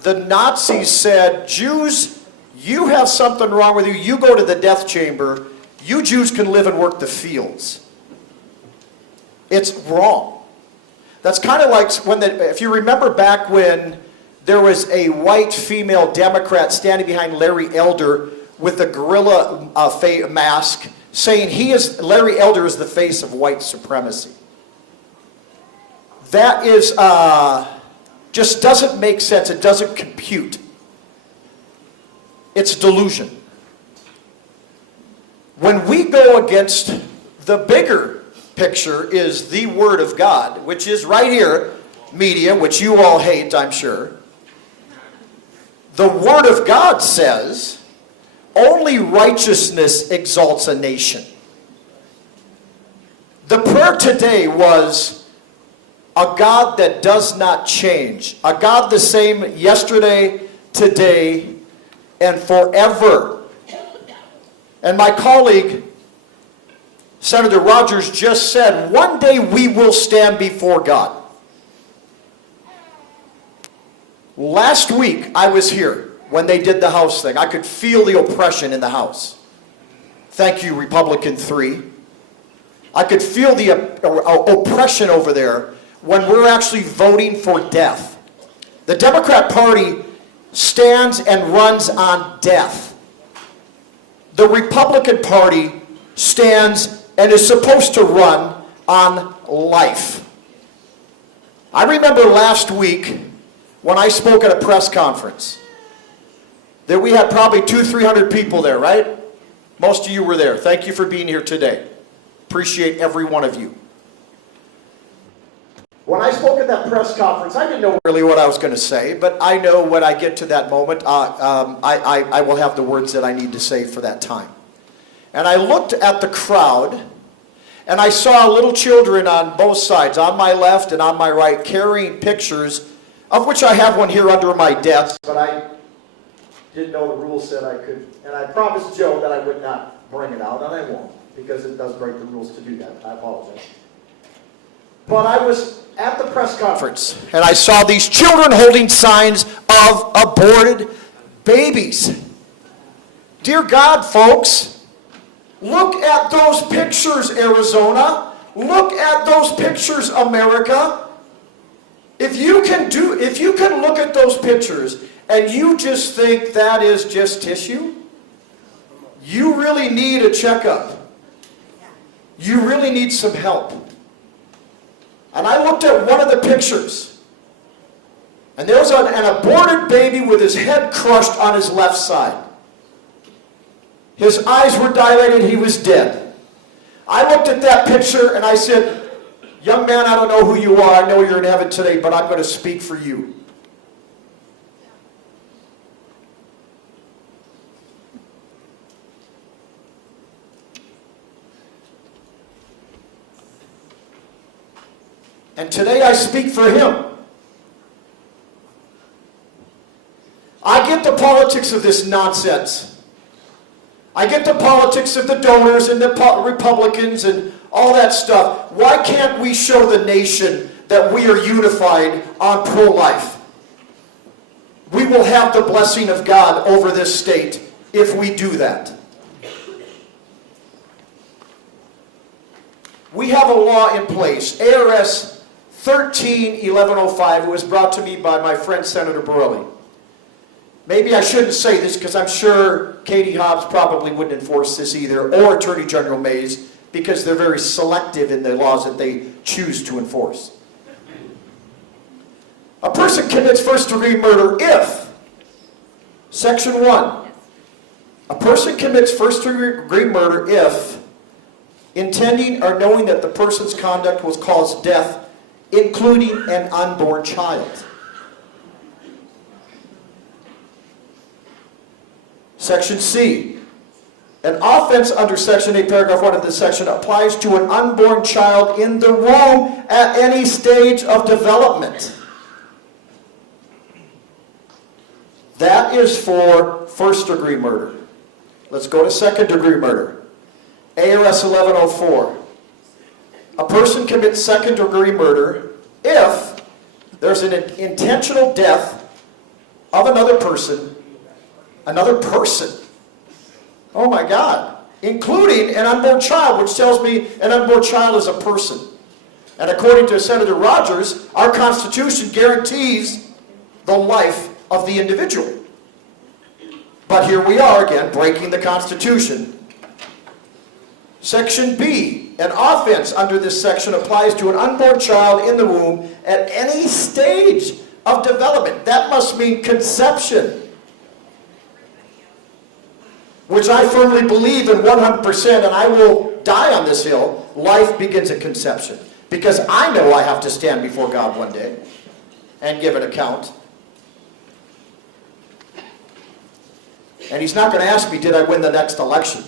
the Nazis said, Jews, you have something wrong with you, you go to the death chamber, you Jews can live and work the fields. It's wrong. That's kind of like when if you remember back when there was a white female Democrat standing behind Larry Elder with a gorilla mask, saying Larry Elder is the face of white supremacy. That is, just doesn't make sense. It doesn't compute. It's delusion. When we go against the bigger picture is the Word of God, which is right here, media, which you all hate, I'm sure. The Word of God says, only righteousness exalts a nation. The prayer today was a God that does not change. A God the same yesterday, today, and forever. And my colleague, Senator Rogers, just said, one day we will stand before God. Last week, I was here when they did the House thing. I could feel the oppression in the House. Thank you, Republican 3. I could feel the oppression over there when we're actually voting for death. The Democrat Party stands and runs on death. The Republican Party stands and is supposed to run on life. I remember last week when I spoke at a press conference that we had probably 200-300 people there, right? Most of you were there. Thank you for being here today. Appreciate every one of you. When I spoke at that press conference, I didn't know really what I was going to say, but I know when I get to that moment, I will have the words that I need to say for that time. And I looked at the crowd, and I saw little children on both sides, on my left and on my right, carrying pictures, of which I have one here under my desk, but I didn't know the rules said I could. And I promised Joe that I would not bring it out, and I won't, because it does break the rules to do that. I apologize. But I was at the press conference, and I saw these children holding signs of aborted babies. Dear God, folks, look at those pictures, Arizona. Look at those pictures, America. If you can look at those pictures and you just think that is just tissue, you really need a checkup. You really need some help. And I looked at one of the pictures, and there was an aborted baby with his head crushed on his left side. His eyes were dilated, he was dead. I looked at that picture and I said, young man, I don't know who you are, I know you're in heaven today, but I'm going to speak for you. And today I speak for him. I get the politics of this nonsense. I get the politics of the donors and the Republicans and all that stuff. Why can't we show the nation that we are unified on pro-life? We will have the blessing of God over this state if we do that. We have a law in place, ARS 13-1105. It was brought to me by my friend Senator Borelli. Maybe I shouldn't say this because I'm sure Katie Hobbs probably wouldn't enforce this either, or Attorney General Mays, because they're very selective in the laws that they choose to enforce. A person commits first-degree murder if, Section 1, a person commits first-degree murder if intending or knowing that the person's conduct will cause death, including an unborn child. Section C, an offense under Section 8, Paragraph 1 of this section applies to an unborn child in the womb at any stage of development. That is for first-degree murder. Let's go to second-degree murder. ARS 1104. A person commits second-degree murder if there's an intentional death of another person. Oh my God. Including an unborn child, which tells me an unborn child is a person. And according to Senator Rogers, our Constitution guarantees the life of the individual. But here we are again, breaking the Constitution. Section B, an offense under this section applies to an unborn child in the womb at any stage of development. That must mean conception. Which I firmly believe in 100%, and I will die on this hill. Life begins at conception. Because I know I have to stand before God one day and give an account. And He's not going to ask me, did I win the next election?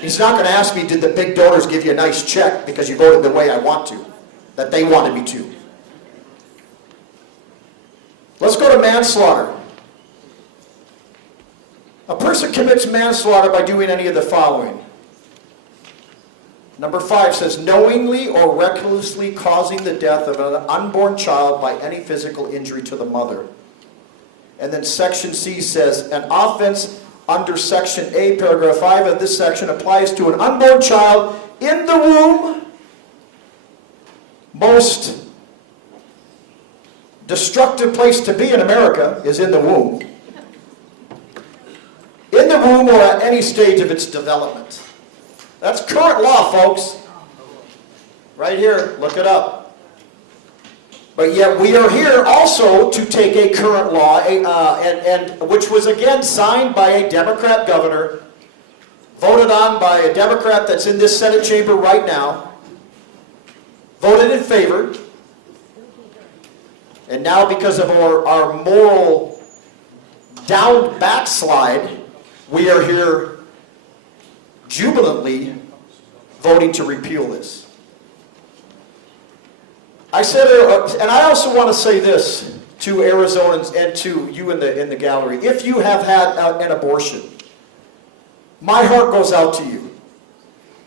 He's not going to ask me, did the big donors give you a nice check because you voted the way I want to, that they wanted me to. Let's go to manslaughter. A person commits manslaughter by doing any of the following. Number 5 says, knowingly or recklessly causing the death of an unborn child by any physical injury to the mother. And then Section C says, an offense under Section A, Paragraph 5 of this section applies to an unborn child in the womb. Most destructive place to be in America is in the womb. In the womb or at any stage of its development. That's current law, folks. Right here, look it up. But yet we are here also to take a current law, and which was again signed by a Democrat governor, voted on by a Democrat that's in this Senate chamber right now, voted in favor, and now because of our moral backslide, we are here jubilantly voting to repeal this. I said, and I also want to say this to Arizonans and to you in the gallery. If you have had an abortion, my heart goes out to you.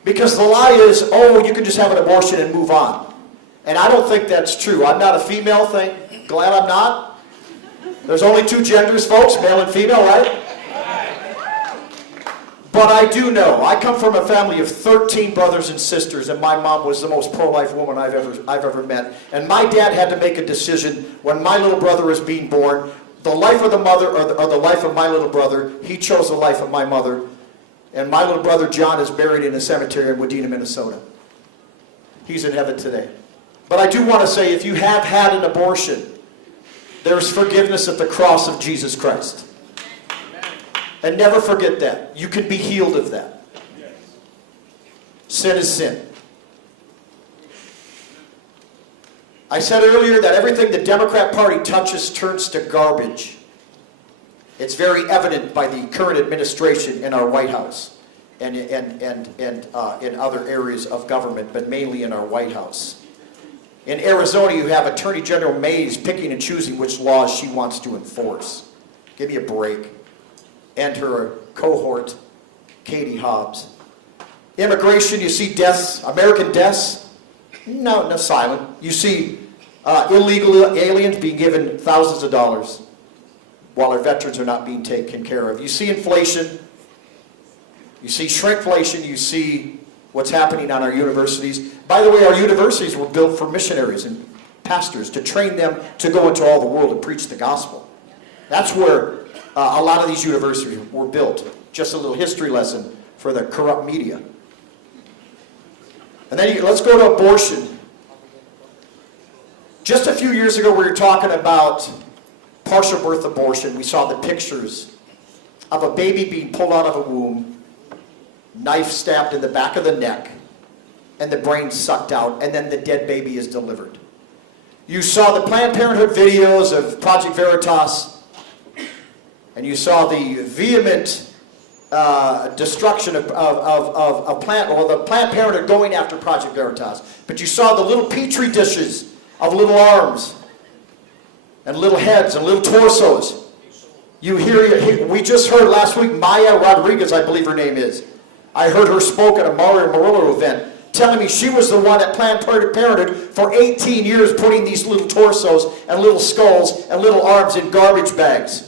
Because the lie is, oh, you can just have an abortion and move on. And I don't think that's true. I'm not a female thing. Glad I'm not. There's only 2 genders, folks, male and female, right? But I do know, I come from a family of 13 brothers and sisters, and my mom was the most pro-life woman I've ever met. And my dad had to make a decision when my little brother was being born, the life of the mother or the life of my little brother. He chose the life of my mother. And my little brother John is buried in a cemetery in Wadena, Minnesota. He's in heaven today. But I do want to say, if you have had an abortion, there's forgiveness at the cross of Jesus Christ. And never forget that. You can be healed of that. Sin is sin. I said earlier that everything the Democrat Party touches turns to garbage. It's very evident by the current administration in our White House and in other areas of government, but mainly in our White House. In Arizona, you have Attorney General Mays picking and choosing which laws she wants to enforce. Give me a break. And her cohort, Katie Hobbs. Immigration, you see deaths, American deaths, no silent. You see illegal aliens being given thousands of dollars while our veterans are not being taken care of. You see inflation, you see shrinkflation, you see what's happening on our universities. By the way, our universities were built for missionaries and pastors to train them to go into all the world and preach the gospel. That's where a lot of these universities were built. Just a little history lesson for the corrupt media. And then let's go to abortion. Just a few years ago, we were talking about partial birth abortion. We saw the pictures of a baby being pulled out of a womb, knife stabbed in the back of the neck, and the brain sucked out, and then the dead baby is delivered. You saw the Planned Parenthood videos of Project Veritas, and you saw the vehement destruction of the Planned Parenthood going after Project Veritas. But you saw the little petri dishes of little arms and little heads and little torsos. We just heard last week Maya Rodriguez, I believe her name is. I heard her spoke at a Mario Murillo event, telling me she was the one at Planned Parenthood for 18 years putting these little torsos and little skulls and little arms in garbage bags.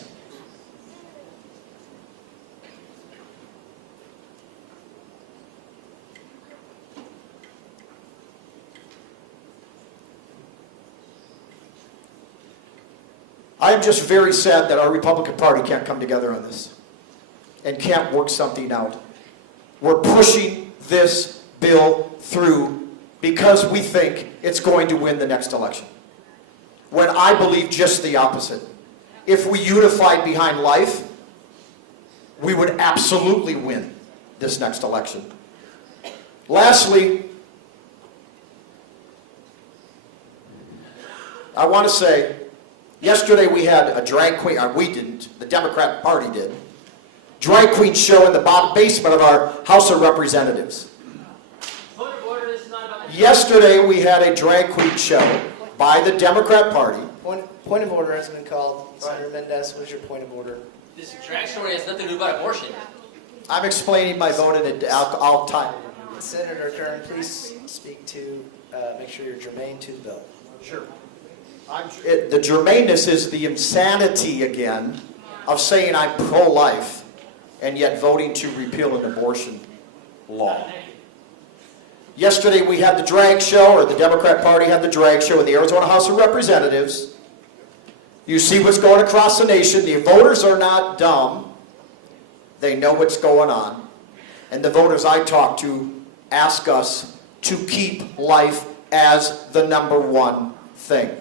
I am just very sad that our Republican Party can't come together on this and can't work something out. We're pushing this bill through because we think it's going to win the next election, when I believe just the opposite. If we unified behind life, we would absolutely win this next election. Lastly, I want to say, yesterday we had a drag queen, we didn't, the Democrat Party did, drag queen show in the basement of our House of Representatives. Yesterday we had a drag queen show by the Democrat Party. Point of order has been called. Senator Hernandez, what is your point of order? This drag story has nothing to do about abortion. I'm explaining my vote and I'll time it. Senator Kern, please speak to, make sure you're germane to the bill. Sure. The germaneness is the insanity again of saying I'm pro-life and yet voting to repeal an abortion law. Yesterday we had the drag show, or the Democrat Party had the drag show in the Arizona House of Representatives. You see what's going across the nation. The voters are not dumb. They know what's going on. And the voters I talk to ask us to keep life as the number one thing.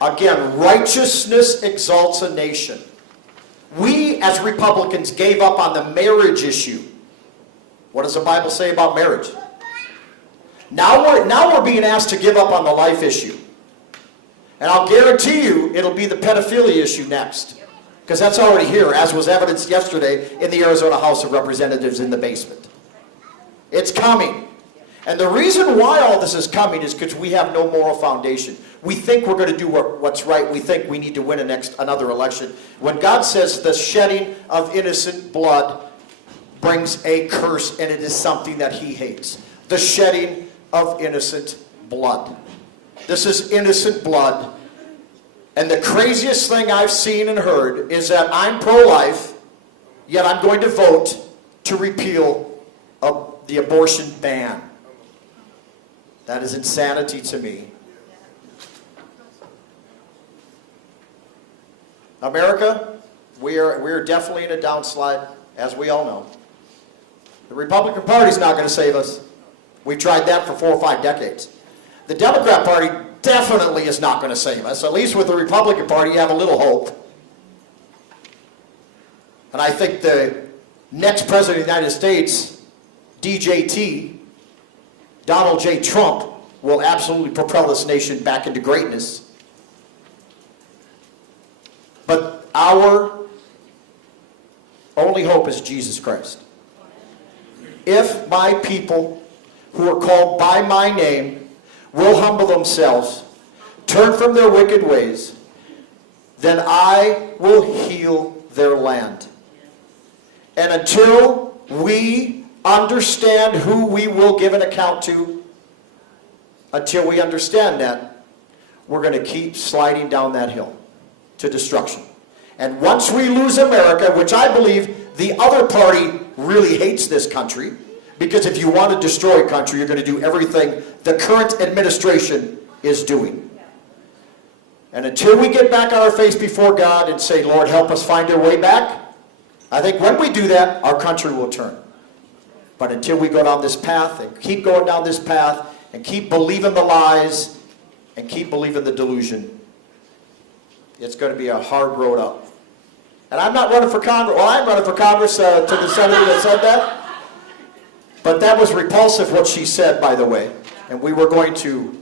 Again, righteousness exalts a nation. We, as Republicans, gave up on the marriage issue. What does the Bible say about marriage? Now we're being asked to give up on the life issue. And I'll guarantee you it'll be the pedophilia issue next. Because that's already here, as was evidenced yesterday in the Arizona House of Representatives in the basement. It's coming. And the reason why all this is coming is because we have no moral foundation. We think we're going to do what's right. We think we need to win another election. When God says the shedding of innocent blood brings a curse, and it is something that he hates. The shedding of innocent blood. This is innocent blood. And the craziest thing I've seen and heard is that I'm pro-life, yet I'm going to vote to repeal the abortion ban. That is insanity to me. America, we are definitely in a downslide, as we all know. The Republican Party's not going to save us. We've tried that for 4 or 5 decades. The Democrat Party definitely is not going to save us. At least with the Republican Party, you have a little hope. And I think the next President of the United States, DJT, Donald J. Trump, will absolutely propel this nation back into greatness. But our only hope is Jesus Christ. If my people who are called by my name will humble themselves, turn from their wicked ways, then I will heal their land. And until we understand who we will give an account to, until we understand that, we're going to keep sliding down that hill to destruction. And once we lose America, which I believe the other party really hates this country, Because if you want to destroy a country, you're going to do everything the current administration is doing. And until we get back on our face before God and say, Lord, help us find our way back, I think when we do that, our country will turn. But until we go down this path and keep going down this path and keep believing the lies and keep believing the delusion, it's going to be a hard road up. And I'm not running for Congress. Well, I'm running for Congress to the senator that said that. But that was repulsive what she said, by the way. And we were going to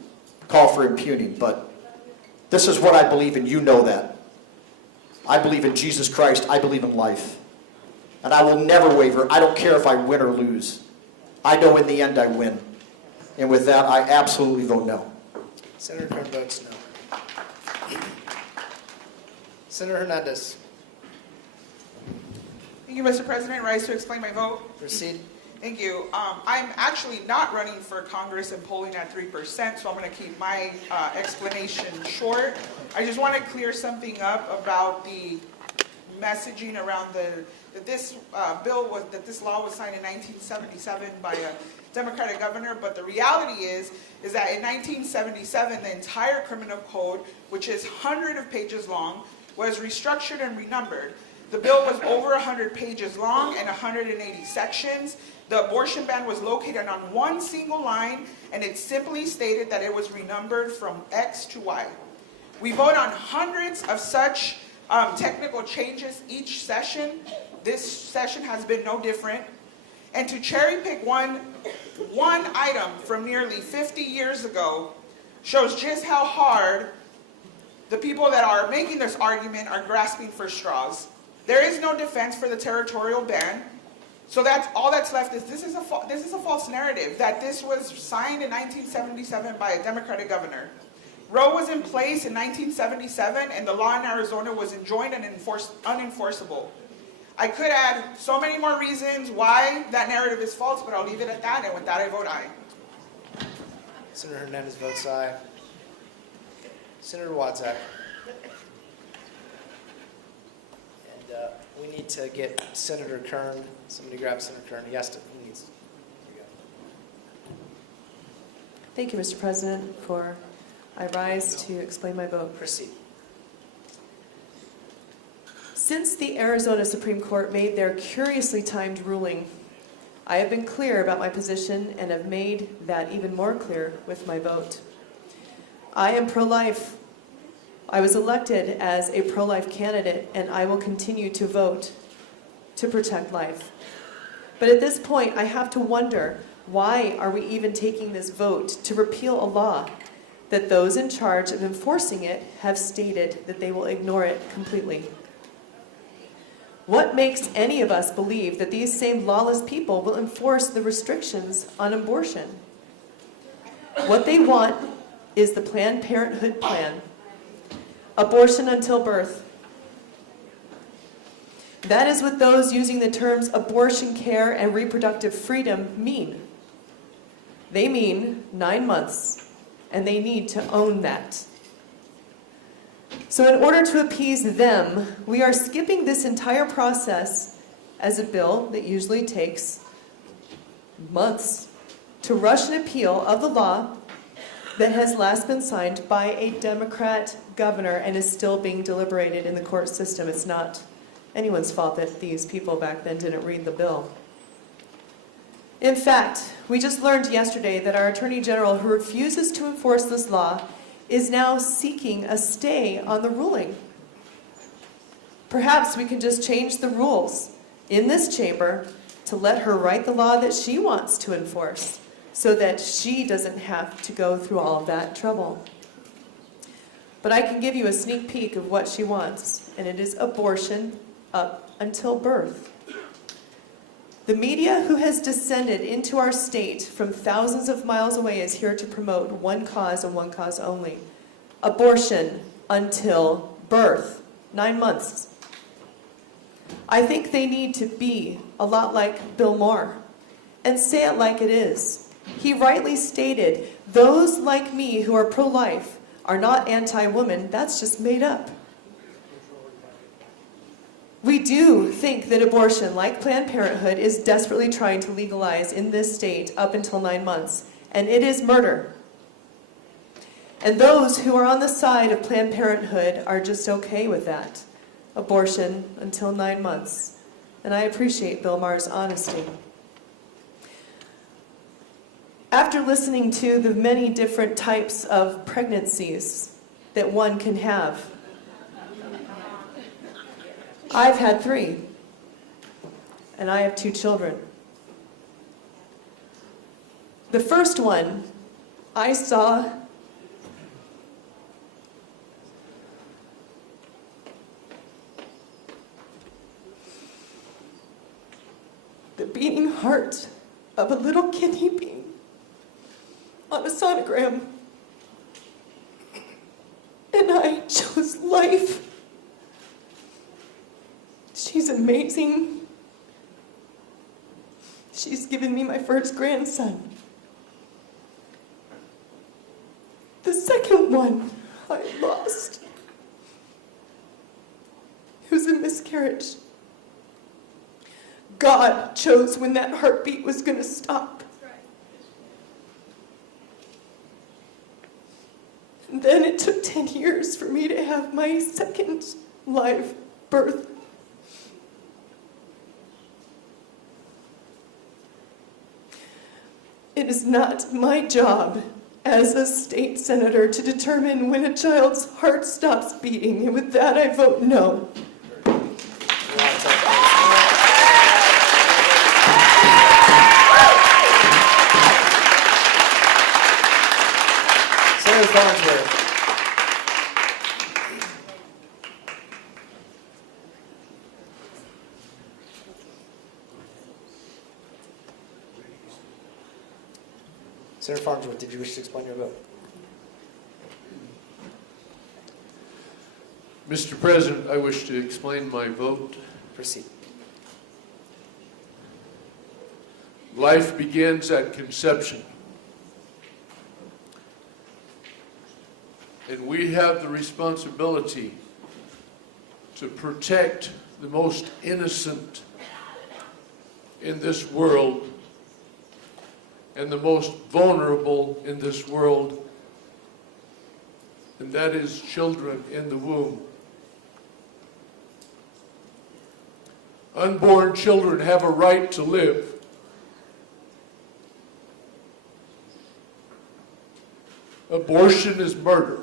call for impugning. But this is what I believe in. You know that. I believe in Jesus Christ. I believe in life. And I will never waver. I don't care if I win or lose. I know in the end I win. And with that, I absolutely vote no. Senator Kern votes no. Senator Hernandez, Thank you, Mr. President. Rise to explain my vote. proceed. Thank you. I'm actually not running for Congress and polling at 3%, so I'm going to keep my explanation short. I just want to clear something up about the messaging around that this law was signed in 1977 by a Democratic governor, but the reality is that in 1977, the entire criminal code, which is hundreds of pages long, was restructured and renumbered. The bill was over 100 pages long and 180 sections. The abortion ban was located on one single line, and it simply stated that it was renumbered from X to Y. We vote on hundreds of such technical changes each session. This session has been no different. And to cherry pick one item from nearly 50 years ago shows just how hard the people that are making this argument are grasping for straws. There is no defense for the territorial ban. So that's all that's left is this is a false narrative that this was signed in 1977 by a Democratic governor. Roe was in place in 1977 and the law in Arizona was enjoined and unenforceable. I could add so many more reasons why that narrative is false, but I'll leave it at that, and with that I vote aye. Senator Hernandez votes aye. Senator Wadzak. And we need to get Senator Kern. Somebody grab Senator Kern. He needs to. Thank you, Mr. President, for I rise to explain my vote. Proceed. Since the Arizona Supreme Court made their curiously timed ruling, I have been clear about my position and have made that even more clear with my vote. I am pro-life. I was elected as a pro-life candidate, and I will continue to vote to protect life. But at this point, I have to wonder, why are we even taking this vote to repeal a law that those in charge of enforcing it have stated that they will ignore it completely? What makes any of us believe that these same lawless people will enforce the restrictions on abortion? What they want is the Planned Parenthood plan. Abortion until birth. That is what those using the terms abortion care and reproductive freedom mean. They mean 9 months, and they need to own that. So in order to appease them, we are skipping this entire process as a bill that usually takes months to rush an appeal of the law that has last been signed by a Democrat governor and is still being deliberated in the court system. It's not anyone's fault that these people back then didn't read the bill. In fact, we just learned yesterday that our Attorney General, who refuses to enforce this law, is now seeking a stay on the ruling. Perhaps we can just change the rules in this chamber to let her write the law that she wants to enforce, so that she doesn't have to go through all of that trouble. But I can give you a sneak peek of what she wants, and it is abortion up until birth. The media who has descended into our state from thousands of miles away is here to promote one cause and one cause only: abortion until birth, 9 months. I think they need to be a lot like Bill Maher and say it like it is. He rightly stated, those like me who are pro-life are not anti-woman. That's just made up. We do think that abortion, like Planned Parenthood, is desperately trying to legalize in this state up until 9 months. And it is murder. And those who are on the side of Planned Parenthood are just okay with that. Abortion until 9 months. And I appreciate Bill Maher's honesty. After listening to the many different types of pregnancies that one can have, I've had 3, and I have 2 children. The first one, I saw the beating heart of a little kidney bean on a sonogram, and I chose life. She's amazing. She's given me my first grandson. The second one I lost. It was a miscarriage. God chose when that heartbeat was going to stop. And then it took 10 years for me to have my second live birth. It is not my job as a state senator to determine when a child's heart stops beating, and with that I vote no. Senator Farnsworth. Senator Farnsworth, did you wish to explain your vote? Mr. President, I wish to explain my vote. Proceed. Life begins at conception. And we have the responsibility to protect the most innocent in this world and the most vulnerable in this world, and that is children in the womb. Unborn children have a right to live. Abortion is murder.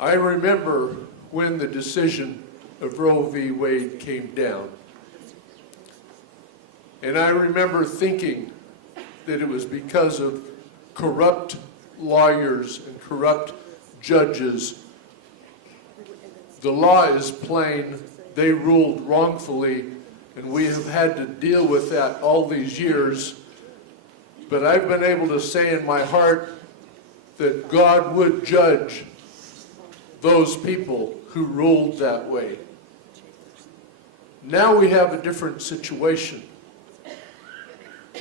I remember when the decision of Roe v. Wade came down. And I remember thinking that it was because of corrupt lawyers and corrupt judges. The law is plain. They ruled wrongfully, and we have had to deal with that all these years. But I've been able to say in my heart that God would judge those people who ruled that way. Now we have a different situation.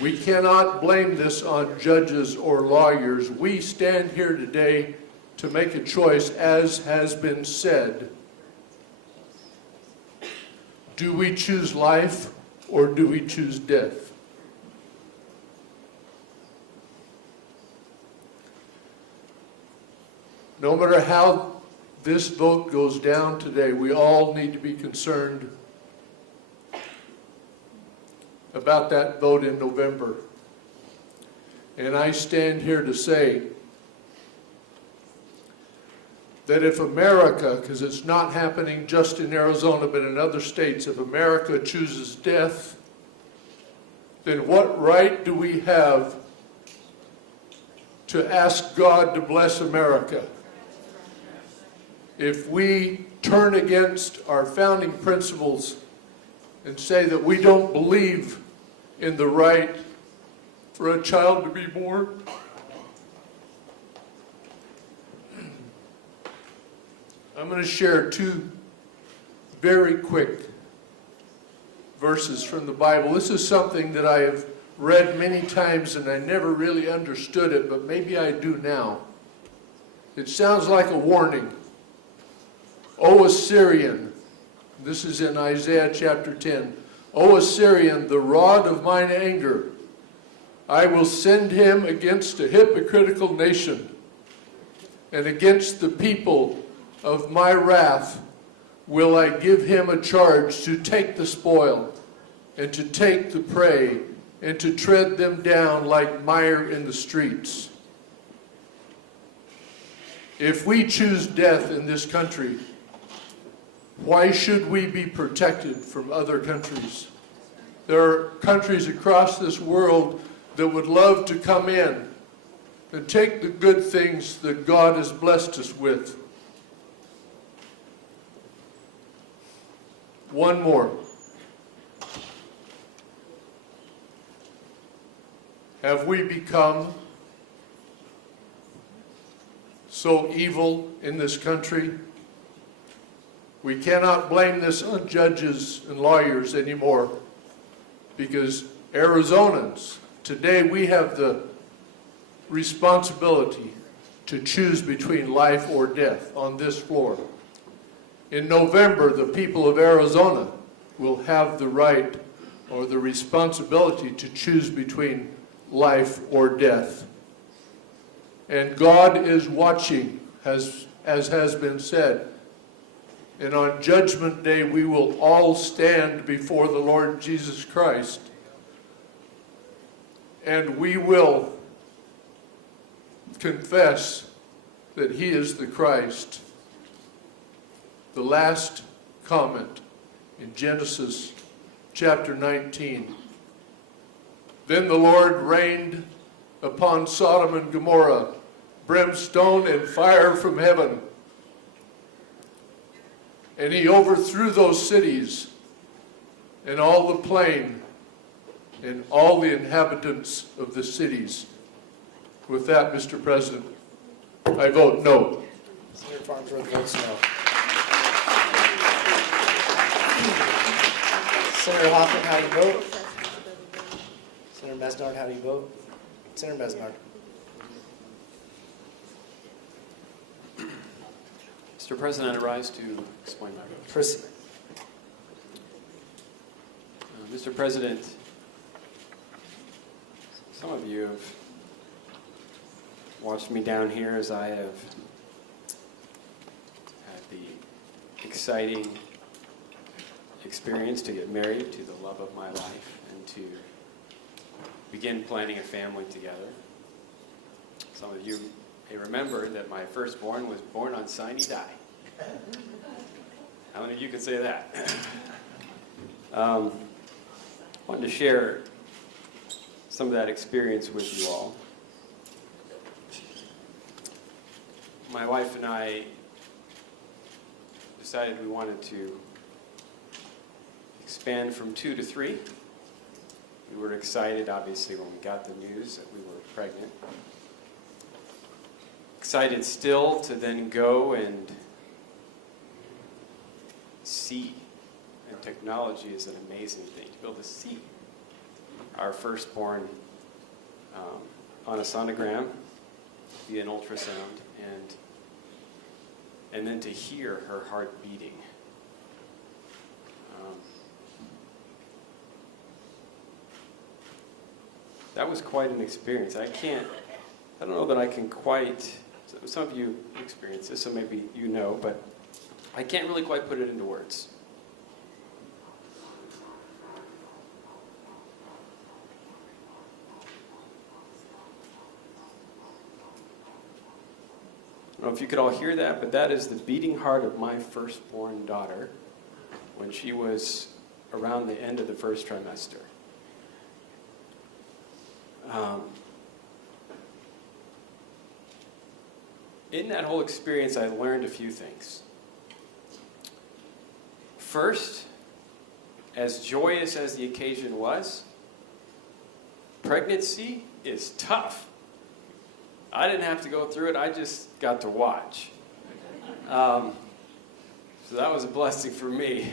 We cannot blame this on judges or lawyers. We stand here today to make a choice, as has been said. Do we choose life or do we choose death? No matter how this vote goes down today, we all need to be concerned about that vote in November. And I stand here to say that if America, because it's not happening just in Arizona but in other states, if America chooses death, then what right do we have to ask God to bless America? If we turn against our founding principles and say that we don't believe in the right for a child to be born, I'm going to share 2 very quick verses from the Bible. This is something that I have read many times and I never really understood it, but maybe I do now. It sounds like a warning. O Assyrian, this is in Isaiah chapter 10. O Assyrian, the rod of mine anger, I will send him against a hypocritical nation, and against the people of my wrath will I give him a charge to take the spoil, and to take the prey, and to tread them down like mire in the streets. If we choose death in this country, why should we be protected from other countries? There are countries across this world that would love to come in and take the good things that God has blessed us with. One more. Have we become so evil in this country? We cannot blame this on judges and lawyers anymore, because Arizonans, today we have the responsibility to choose between life or death on this floor. In November, the people of Arizona will have the right or the responsibility to choose between life or death. And God is watching, as has been said. And on Judgment Day, we will all stand before the Lord Jesus Christ. And we will confess that he is the Christ. The last comment in Genesis chapter 19. Then the Lord rained upon Sodom and Gomorrah brimstone and fire from heaven. And he overthrew those cities and all the plain and all the inhabitants of the cities. With that, Mr. President, I vote no. Senator Farnsworth votes no. Senator Hoffman, how do you vote? Senator Mesnard, how do you vote? Senator Mesnard. Mr. President, I rise to explain my vote. Proceed. Mr. President, some of you have watched me down here as I have had the exciting experience to get married to the love of my life and to begin planning a family together. Some of you may remember that my firstborn was born on sine die. How many of you could say that? I wanted to share some of that experience with you all. My wife and I decided we wanted to expand from 2 to 3. We were excited, obviously, when we got the news that we were pregnant. Excited still to then go and see. And technology is an amazing thing, to be able to see our firstborn on a sonogram, via an ultrasound, and then to hear her heart beating. That was quite an experience. I don't know that I can quite, some of you experience this, so maybe you know, but I can't really quite put it into words. I don't know if you could all hear that, but that is the beating heart of my firstborn daughter when she was around the end of the first trimester. In that whole experience, I learned a few things. First, as joyous as the occasion was, pregnancy is tough. I didn't have to go through it, I just got to watch. So that was a blessing for me.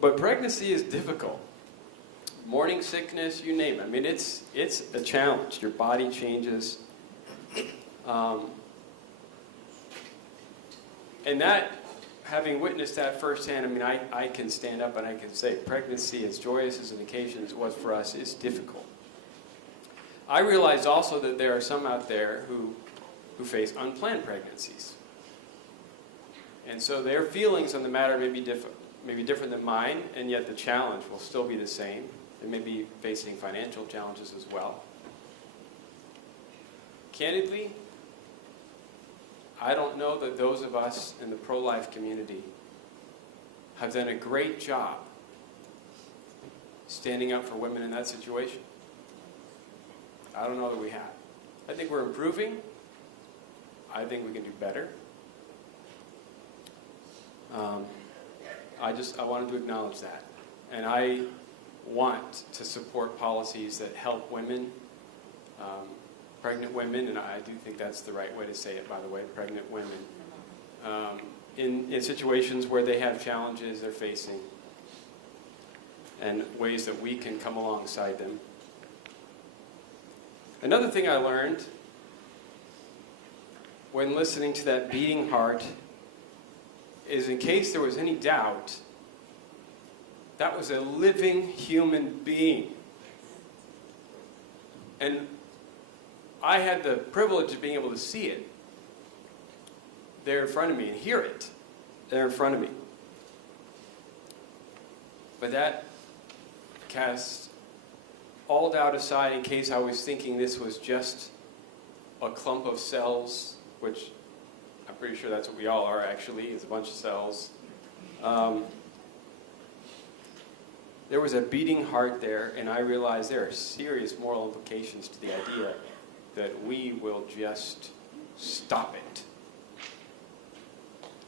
But pregnancy is difficult. Morning sickness, you name it. I mean, it's a challenge. Your body changes. And that, having witnessed that firsthand, I mean, I can stand up and I can say pregnancy, as joyous as an occasion as it was for us, is difficult. I realize also that there are some out there who face unplanned pregnancies. And so their feelings on the matter may be different than mine, and yet the challenge will still be the same. They may be facing financial challenges as well. Candidly, I don't know that those of us in the pro-life community have done a great job standing up for women in that situation. I don't know that we have. I think we're improving. I think we can do better. I wanted to acknowledge that. And I want to support policies that help women, pregnant women, and I do think that's the right way to say it, by the way, pregnant women, in situations where they have challenges they're facing, and ways that we can come alongside them. Another thing I learned when listening to that beating heart is, in case there was any doubt, that was a living human being. And I had the privilege of being able to see it there in front of me and hear it there in front of me. But that cast all doubt aside in case I was thinking this was just a clump of cells, which I'm pretty sure that's what we all are actually, is a bunch of cells. There was a beating heart there, and I realized there are serious moral implications to the idea that we will just stop it.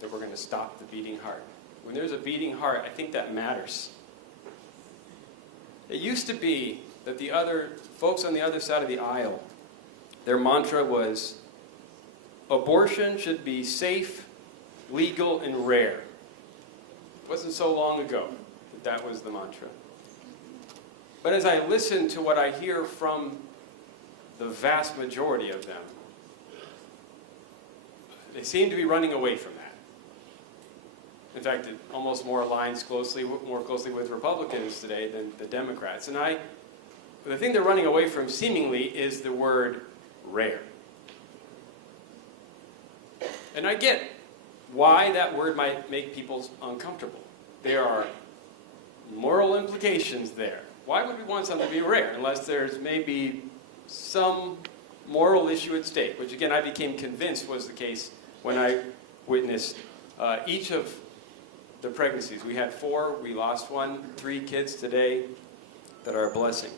That we're going to stop the beating heart. When there's a beating heart, I think that matters. It used to be that the other folks on the other side of the aisle, their mantra was, abortion should be safe, legal, and rare. It wasn't so long ago that was the mantra. But as I listen to what I hear from the vast majority of them, they seem to be running away from that. In fact, it almost more aligns more closely with Republicans today than the Democrats. And the thing they're running away from seemingly is the word rare. And I get why that word might make people uncomfortable. There are moral implications there. Why would we want something to be rare unless there's maybe some moral issue at stake, which again I became convinced was the case when I witnessed each of the pregnancies. We had 4, we lost 1, 3 kids today that are a blessing.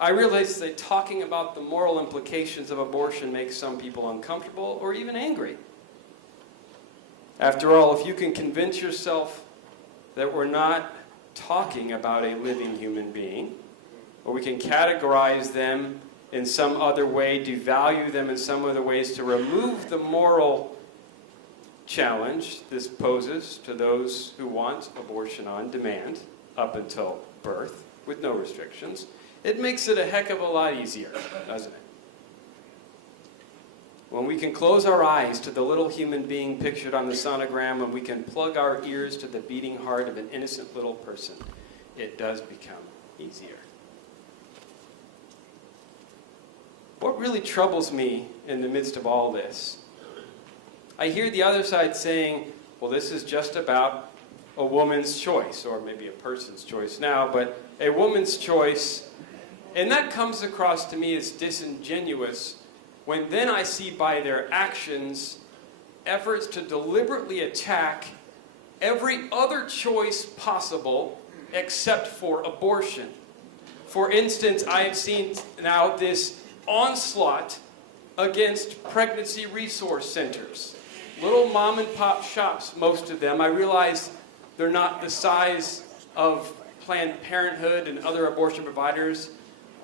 I realized that talking about the moral implications of abortion makes some people uncomfortable or even angry. After all, if you can convince yourself that we're not talking about a living human being, or we can categorize them in some other way, devalue them in some other ways to remove the moral challenge this poses to those who want abortion on demand up until birth with no restrictions, it makes it a heck of a lot easier, doesn't it? When we can close our eyes to the little human being pictured on the sonogram and we can plug our ears to the beating heart of an innocent little person, it does become easier. What really troubles me in the midst of all this, I hear the other side saying, well, this is just about a woman's choice, or maybe a person's choice now, but a woman's choice. And that comes across to me as disingenuous when then I see by their actions efforts to deliberately attack every other choice possible except for abortion. For instance, I have seen now this onslaught against pregnancy resource centers. Little mom and pop shops, most of them. I realize they're not the size of Planned Parenthood and other abortion providers.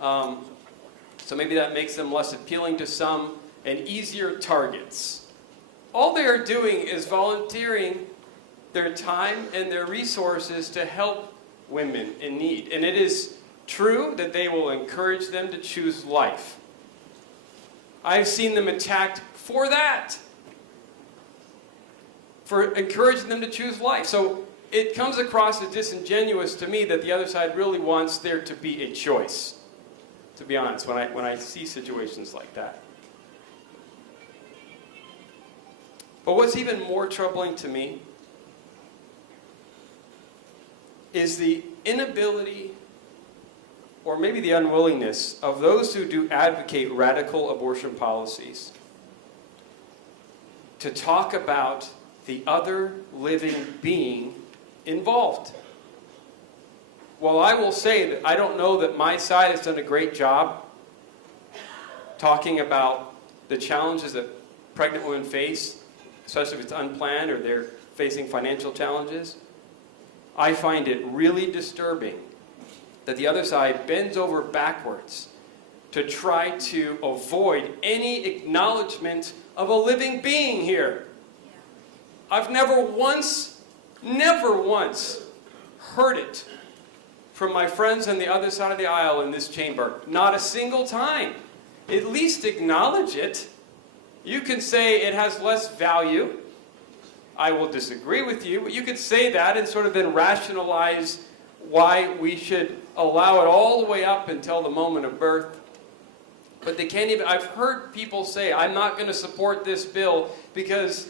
So maybe that makes them less appealing to some and easier targets. All they are doing is volunteering their time and their resources to help women in need. And it is true that they will encourage them to choose life. I've seen them attacked for that. for encouraging them to choose life. So it comes across as disingenuous to me that the other side really wants there to be a choice, to be honest, when I see situations like that. But what's even more troubling to me is the inability, or maybe the unwillingness, of those who do advocate radical abortion policies to talk about the other living being involved. While I will say that I don't know that my side has done a great job talking about the challenges that pregnant women face, especially if it's unplanned or they're facing financial challenges, I find it really disturbing that the other side bends over backwards to try to avoid any acknowledgement of a living being here. I've never once heard it from my friends on the other side of the aisle in this chamber. Not a single time. At least acknowledge it. You can say it has less value. I will disagree with you, but you could say that and sort of then rationalize why we should allow it all the way up until the moment of birth. But they can't even, I've heard people say, I'm not going to support this bill because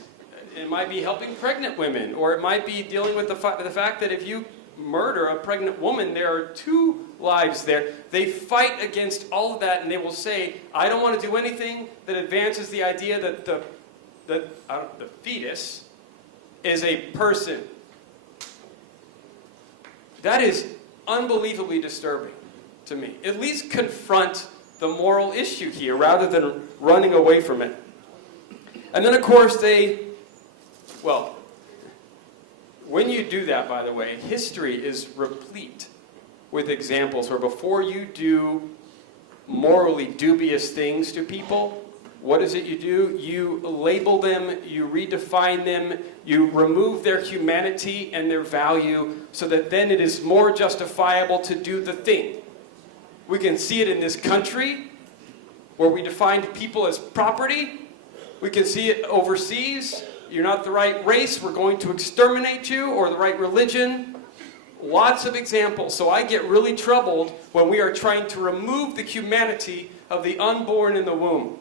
it might be helping pregnant women, or it might be dealing with the fact that if you murder a pregnant woman, there are 2 lives there. They fight against all of that, and they will say, I don't want to do anything that advances the idea that the fetus is a person. That is unbelievably disturbing to me. At least confront the moral issue here rather than running away from it. And then, of course, when you do that, by the way, history is replete with examples where before you do morally dubious things to people, what is it you do? You label them, you redefine them, you remove their humanity and their value so that then it is more justifiable to do the thing. We can see it in this country where we defined people as property. We can see it overseas. You're not the right race, we're going to exterminate you, or the right religion. Lots of examples. So I get really troubled when we are trying to remove the humanity of the unborn in the womb,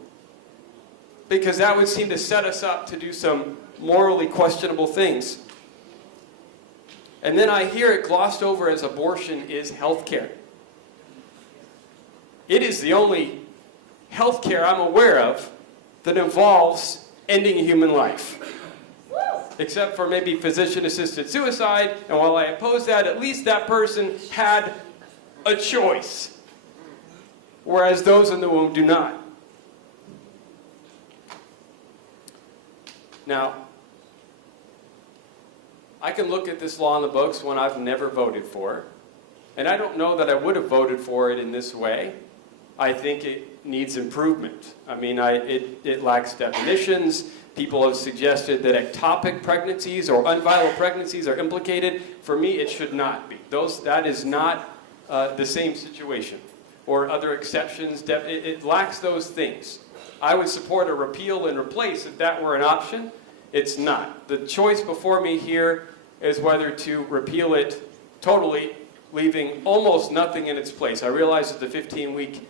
because that would seem to set us up to do some morally questionable things. And then I hear it glossed over as abortion is health care. It is the only health care I'm aware of that involves ending a human life. Except for maybe physician-assisted suicide, and while I oppose that, at least that person had a choice, whereas those in the womb do not. Now, I can look at this law in the books, one I've never voted for, and I don't know that I would have voted for it in this way. I think it needs improvement. I mean, it lacks definitions. People have suggested that ectopic pregnancies or unviable pregnancies are implicated. For me, it should not be. That is not the same situation. Or other exceptions. It lacks those things. I would support a repeal and replace if that were an option. It's not. The choice before me here is whether to repeal it totally, leaving almost nothing in its place. I realize that the 15-week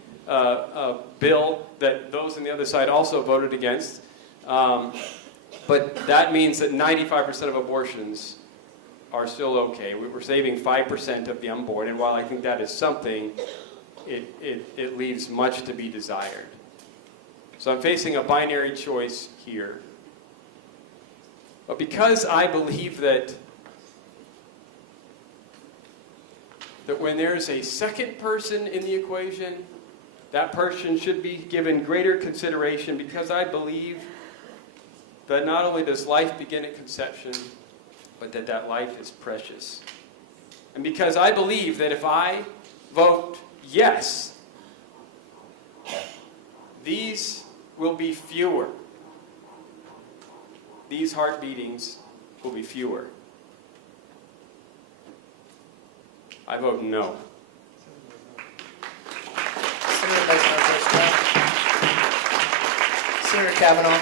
bill that those on the other side also voted against. But that means that 95% of abortions are still okay. We're saving 5% of the unborn, and while I think that is something, it leaves much to be desired. So I'm facing a binary choice here. But because I believe that when there's a second person in the equation, that person should be given greater consideration, because I believe that not only does life begin at conception, but that life is precious. And because I believe that if I vote yes, these will be fewer. These heart beatings will be fewer. I vote no. Senator Mesnard, first round. Senator Kavanaugh.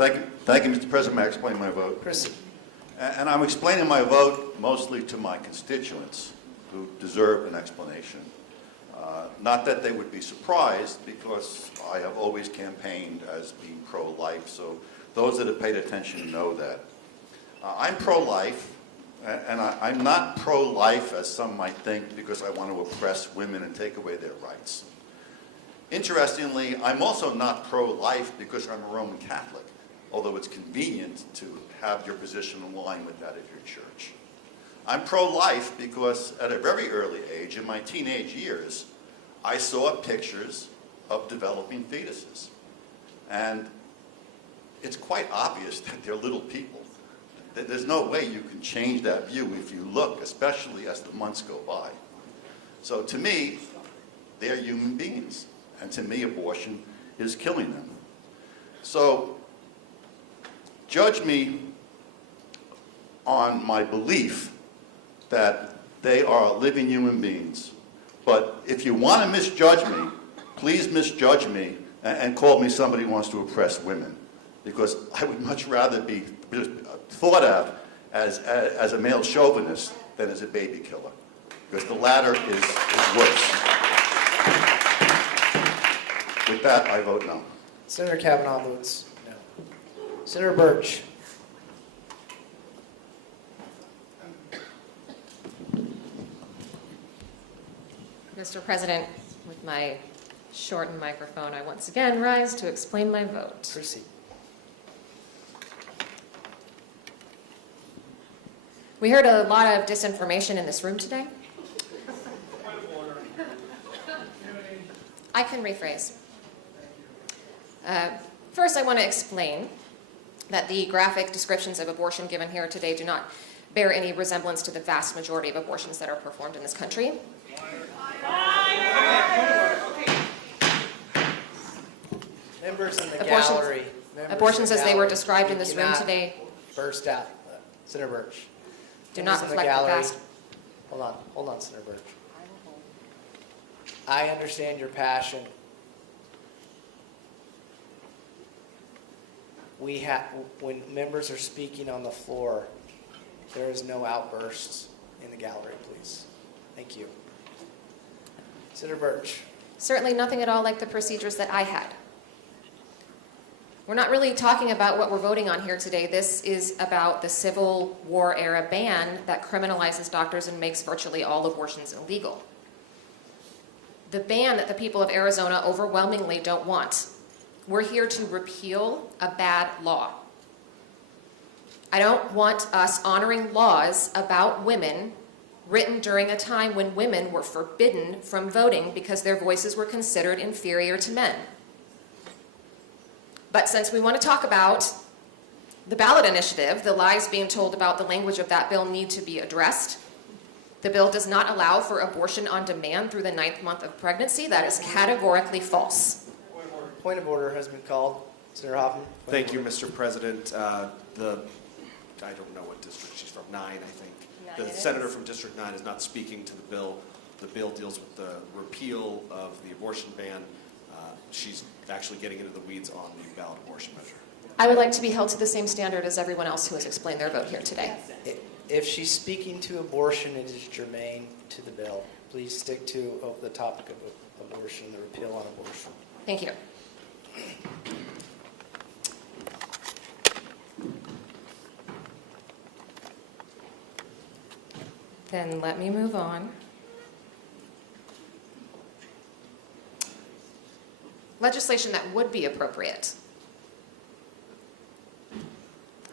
Thank you, Mr. President. May I explain my vote? Proceed. And I'm explaining my vote mostly to my constituents who deserve an explanation. Not that they would be surprised, because I have always campaigned as being pro-life, so those that have paid attention know that. I'm pro-life, and I'm not pro-life, as some might think, because I want to oppress women and take away their rights. Interestingly, I'm also not pro-life because I'm a Roman Catholic, although it's convenient to have your position in line with that of your church. I'm pro-life because at a very early age, in my teenage years, I saw pictures of developing fetuses. And it's quite obvious that they're little people. There's no way you can change that view if you look, especially as the months go by. So to me, they're human beings. And to me, abortion is killing them. So judge me on my belief that they are living human beings. But if you want to misjudge me, please misjudge me and call me somebody who wants to oppress women. Because I would much rather be thought of as a male chauvinist than as a baby killer. Because the latter is worse. With that, I vote no. Senator Kavanaugh votes no. Senator Burch. Mr. President, with my shortened microphone, I once again rise to explain my vote. Proceed. We heard a lot of disinformation in this room today. I can rephrase. First, I want to explain that the graphic descriptions of abortion given here today do not bear any resemblance to the vast majority of abortions that are performed in this country. Members in the Abortions- gallery. Members abortions in the as they were gallery, described you in this room cannot today burst out. Senator Burch. do Members not in the reflect the gallery- vast. Hold on, Senator Burch. I understand your passion. When members are speaking on the floor, there is no outbursts in the gallery, please. Thank you. Senator Burch. Certainly nothing at all like the procedures that I had. We're not really talking about what we're voting on here today. This is about the Civil War era ban that criminalizes doctors and makes virtually all abortions illegal. The ban that the people of Arizona overwhelmingly don't want. We're here to repeal a bad law. I don't want us honoring laws about women written during a time when women were forbidden from voting because their voices were considered inferior to men. But since we want to talk about the ballot initiative, the lies being told about the language of that bill need to be addressed. The bill does not allow for abortion on demand through the 9th month of pregnancy. That is categorically false. Point of order has been called. Senator Hoffman. Thank you, Mr. President. I don't know what district she's from, 9, I think. The senator from District 9 is not speaking to the bill. The bill deals with the repeal of the abortion ban. She's actually getting into the weeds on the ballot abortion measure. I would like to be held to the same standard as everyone else who has explained their vote here today. If she's speaking to abortion, it is germane to the bill. Please stick to the topic of abortion, the repeal on abortion. Thank you. Then let me move on. Legislation that would be appropriate.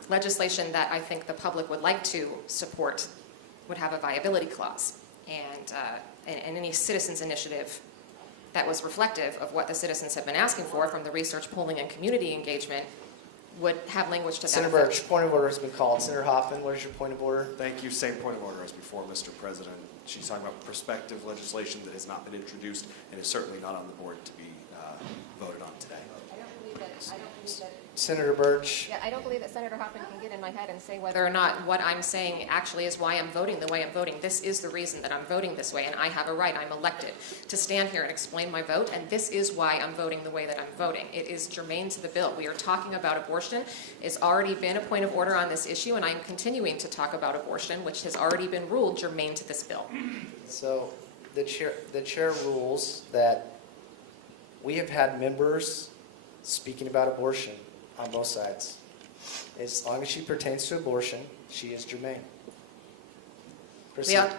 Legislation that I think the public would like to support would have a viability clause, and any citizens initiative that was reflective of what the citizens have been asking for from the research, polling, and community engagement would have language to that Senator effect. Burch, point of order has been called. Senator Hoffman, what is your point of order? Thank you. Same point of order as before, Mr. President. She's talking about prospective legislation that has not been introduced and is certainly not on the board to be voted on today. I don't believe that Senator Burch. Yeah, I don't believe that Senator Hoffman can get in my head and say whether or not what I'm saying actually is why I'm voting the way I'm voting. This is the reason that I'm voting this way, and I have a right, I'm elected, to stand here and explain my vote, and this is why I'm voting the way that I'm voting. It is germane to the bill. We are talking about abortion. It's already been a point of order on this issue, and I'm continuing to talk about abortion, which has already been ruled germane to this bill. So the chair rules that we have had members speaking about abortion on both sides. As long as she pertains to abortion, she is germane. Proceed.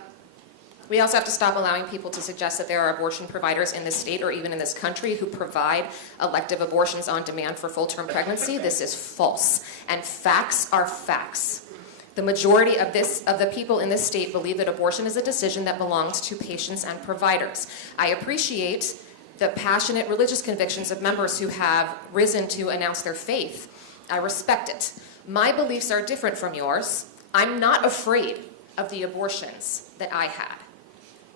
We also have to stop allowing people to suggest that there are abortion providers in this state or even in this country who provide elective abortions on demand for full-term pregnancy. This is false, and facts are facts. The majority of the people in this state believe that abortion is a decision that belongs to patients and providers. I appreciate the passionate religious convictions of members who have risen to announce their faith. I respect it. My beliefs are different from yours. I'm not afraid of the abortions that I had.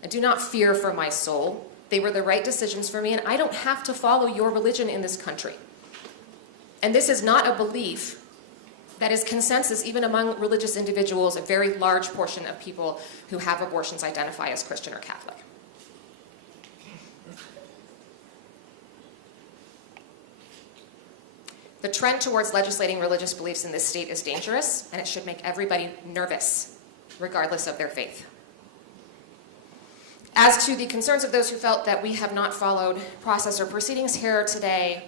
I do not fear for my soul. They were the right decisions for me, and I don't have to follow your religion in this country. And this is not a belief that is consensus even among religious individuals. A very large portion of people who have abortions identify as Christian or Catholic. The trend towards legislating religious beliefs in this state is dangerous, and it should make everybody nervous, regardless of their faith. As to the concerns of those who felt that we have not followed process or proceedings here today,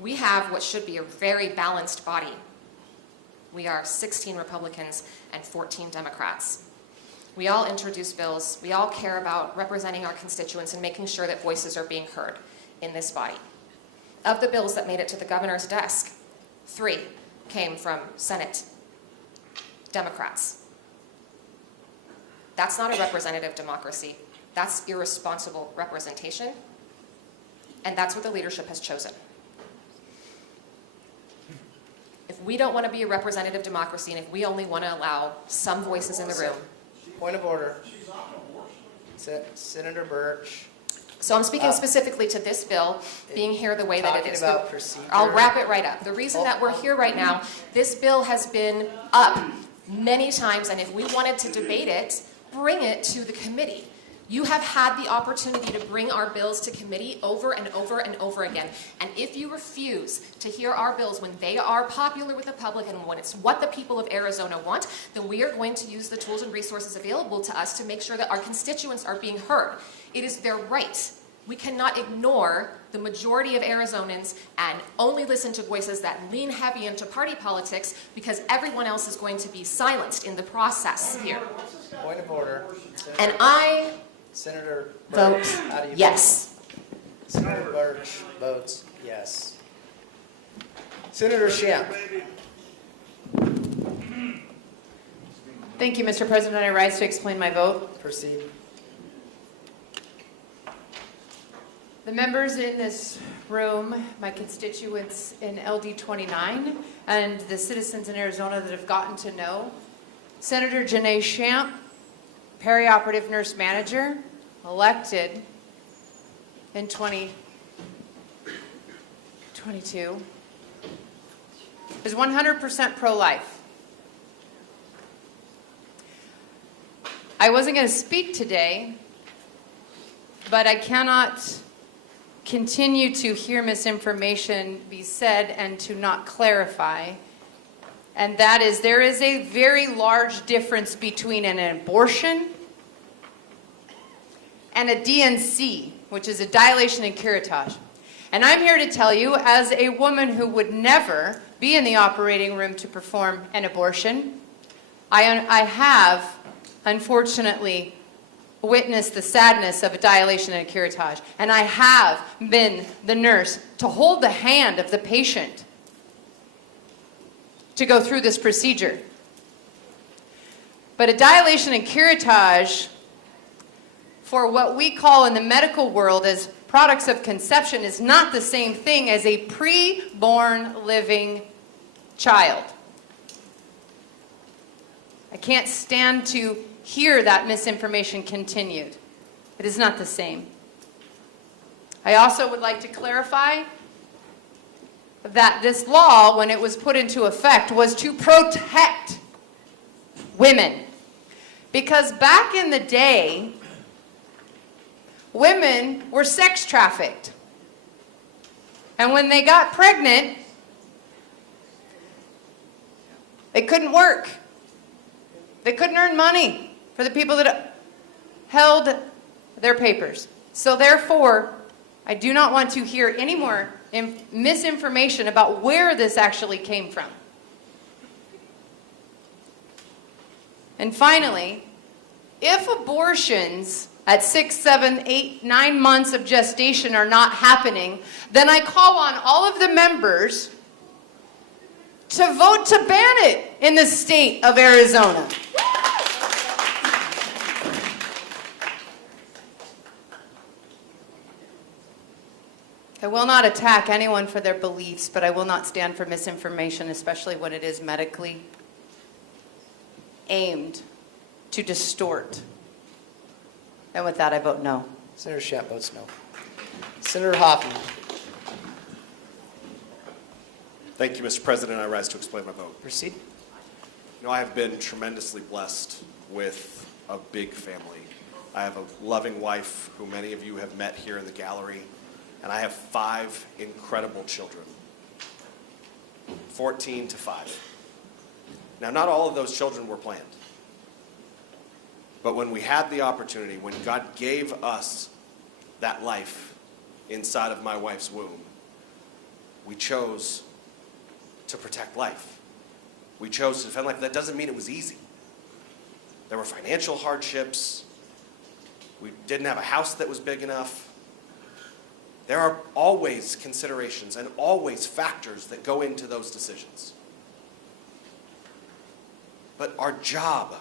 we have what should be a very balanced body. We are 16 Republicans and 14 Democrats. We all introduce bills. We all care about representing our constituents and making sure that voices are being heard in this body. Of the bills that made it to the governor's desk, 3 came from Senate Democrats. That's not a representative democracy. That's irresponsible representation, and that's what the leadership has chosen. If we don't want to be a representative democracy, and if we only want to allow some voices in the room. Point of order. Senator Burch. So I'm speaking specifically to this bill being here the way that it is. Talking about procedure. I'll wrap it right up. The reason that we're here right now, this bill has been up many times, and if we wanted to debate it, bring it to the committee. You have had the opportunity to bring our bills to committee over and over and over again. And if you refuse to hear our bills when they are popular with the public and when it's what the people of Arizona want, then we are going to use the tools and resources available to us to make sure that our constituents are being heard. It is their right. We cannot ignore the majority of Arizonans and only listen to voices that lean heavy into party politics because everyone else is going to be silenced in the process here. Point of order. And I Senator vote Burch, how do you yes. vote? Senator Burch votes yes. Senator Shamp. Thank you, Mr. President. I rise to explain my vote. Proceed. The members in this room, my constituents in LD 29, and the citizens in Arizona that have gotten to know Senator Janae Shamp, perioperative nurse manager, elected in 2022, is 100% pro-life. I wasn't going to speak today, but I cannot continue to hear misinformation be said and to not clarify. And that is, there is a very large difference between an abortion and a DNC, which is a dilation and curettage. And I'm here to tell you, as a woman who would never be in the operating room to perform an abortion, I have, unfortunately, witnessed the sadness of a dilation and a curettage. And I have been the nurse to hold the hand of the patient to go through this procedure. But a dilation and curettage, for what we call in the medical world as products of conception, is not the same thing as a pre-born living child. I can't stand to hear that misinformation continued. It is not the same. I also would like to clarify that this law, when it was put into effect, was to protect women. Because back in the day, women were sex trafficked. And when they got pregnant, they couldn't work. They couldn't earn money for the people that held their papers. So therefore, I do not want to hear any more misinformation about where this actually came from. And finally, if abortions at 6, 7, 8, 9 months of gestation are not happening, then I call on all of the members to vote to ban it in the state of Arizona. I will not attack anyone for their beliefs, but I will not stand for misinformation, especially when it is medically aimed to distort. And with that, I vote no. Senator Shamp votes no. Senator Hoffman. Thank you, Mr. President. I rise to explain my vote. Proceed. You know, I have been tremendously blessed with a big family. I have a loving wife who many of you have met here in the gallery, and I have 5 incredible children, 14 to 5. Now, not all of those children were planned, but when we had the opportunity, when God gave us that life inside of my wife's womb, we chose to protect life. We chose to defend life. That doesn't mean it was easy. There were financial hardships. We didn't have a house that was big enough. There are always considerations and always factors that go into those decisions. But our job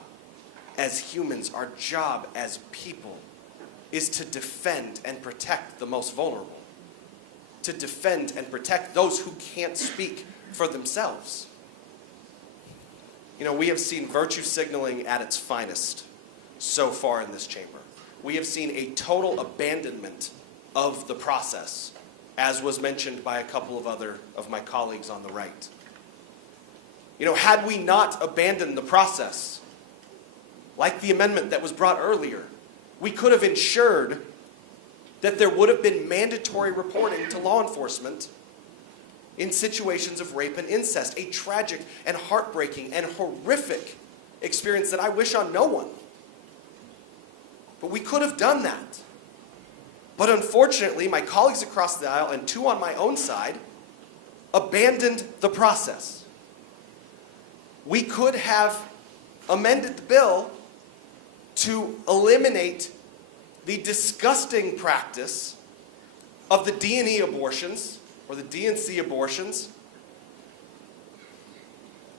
as humans, our job as people, is to defend and protect the most vulnerable. To defend and protect those who can't speak for themselves. You know, we have seen virtue signaling at its finest so far in this chamber. We have seen a total abandonment of the process, as was mentioned by a couple of other of my colleagues on the right. You know, had we not abandoned the process, like the amendment that was brought earlier, we could have ensured that there would have been mandatory reporting to law enforcement in situations of rape and incest, a tragic and heartbreaking and horrific experience that I wish on no one. But we could have done that. But unfortunately, my colleagues across the aisle and 2 on my own side abandoned the process. We could have amended the bill to eliminate the disgusting practice of the D&E abortions, or the D&C abortions,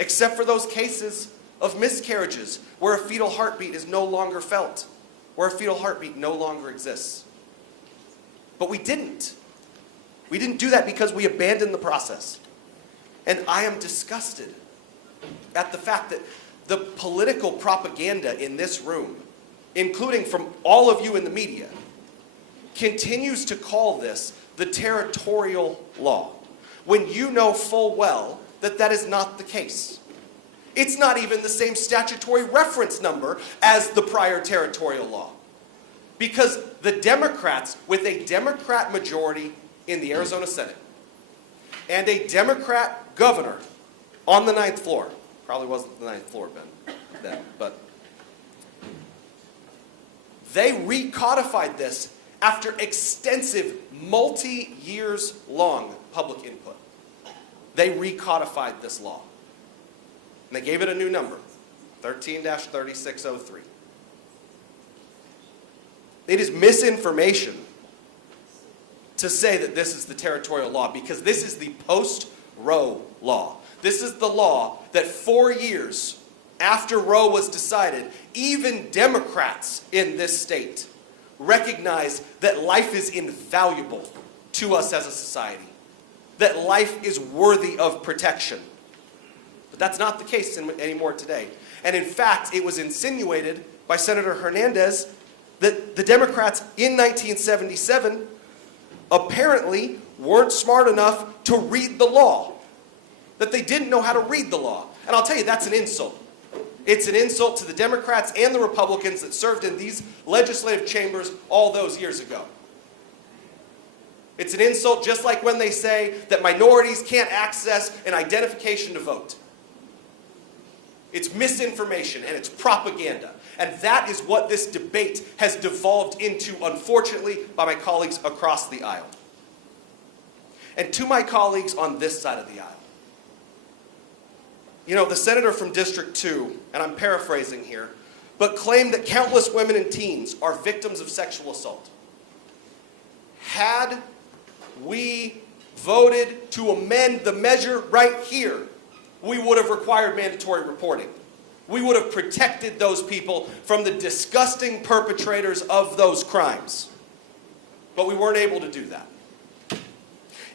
except for those cases of miscarriages where a fetal heartbeat is no longer felt, where a fetal heartbeat no longer exists. But we didn't. We didn't do that because we abandoned the process. And I am disgusted at the fact that the political propaganda in this room, including from all of you in the media, continues to call this the territorial law, when you know full well that that is not the case. It's not even the same statutory reference number as the prior territorial law. Because the Democrats, with a Democrat majority in the Arizona Senate, and a Democrat governor on the 9th floor, probably wasn't the 9th floor then, but they recodified this after extensive, multi-years long public input. They recodified this law. And they gave it a new number, 13-3603. It is misinformation to say that this is the territorial law, because this is the post-Roe law. This is the law that 4 years after Roe was decided, even Democrats in this state recognize that life is invaluable to us as a society, that life is worthy of protection. But that's not the case anymore today. And in fact, it was insinuated by Senator Hernandez that the Democrats in 1977 apparently weren't smart enough to read the law, that they didn't know how to read the law. And I'll tell you, that's an insult. It's an insult to the Democrats and the Republicans that served in these legislative chambers all those years ago. It's an insult just like when they say that minorities can't access an identification to vote. It's misinformation and it's propaganda. And that is what this debate has devolved into, unfortunately, by my colleagues across the aisle. And to my colleagues on this side of the aisle, you know, the senator from District 2, and I'm paraphrasing here, but claimed that countless women and teens are victims of sexual assault. Had we voted to amend the measure right here, we would have required mandatory reporting. We would have protected those people from the disgusting perpetrators of those crimes. But we weren't able to do that.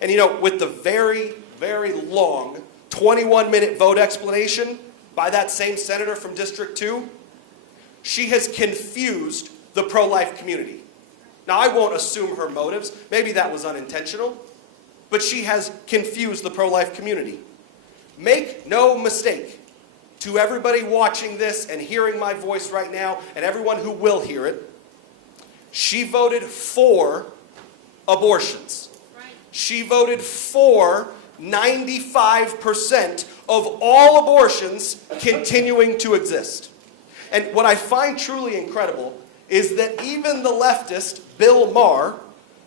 And you know, with the very, very long 21-minute vote explanation by that same senator from District 2, she has confused the pro-life community. Now, I won't assume her motives. Maybe that was unintentional. But she has confused the pro-life community. Make no mistake, to everybody watching this and hearing my voice right now, and everyone who will hear it, she voted for abortions. She voted for 95% of all abortions continuing to exist. And what I find truly incredible is that even the leftist, Bill Maher,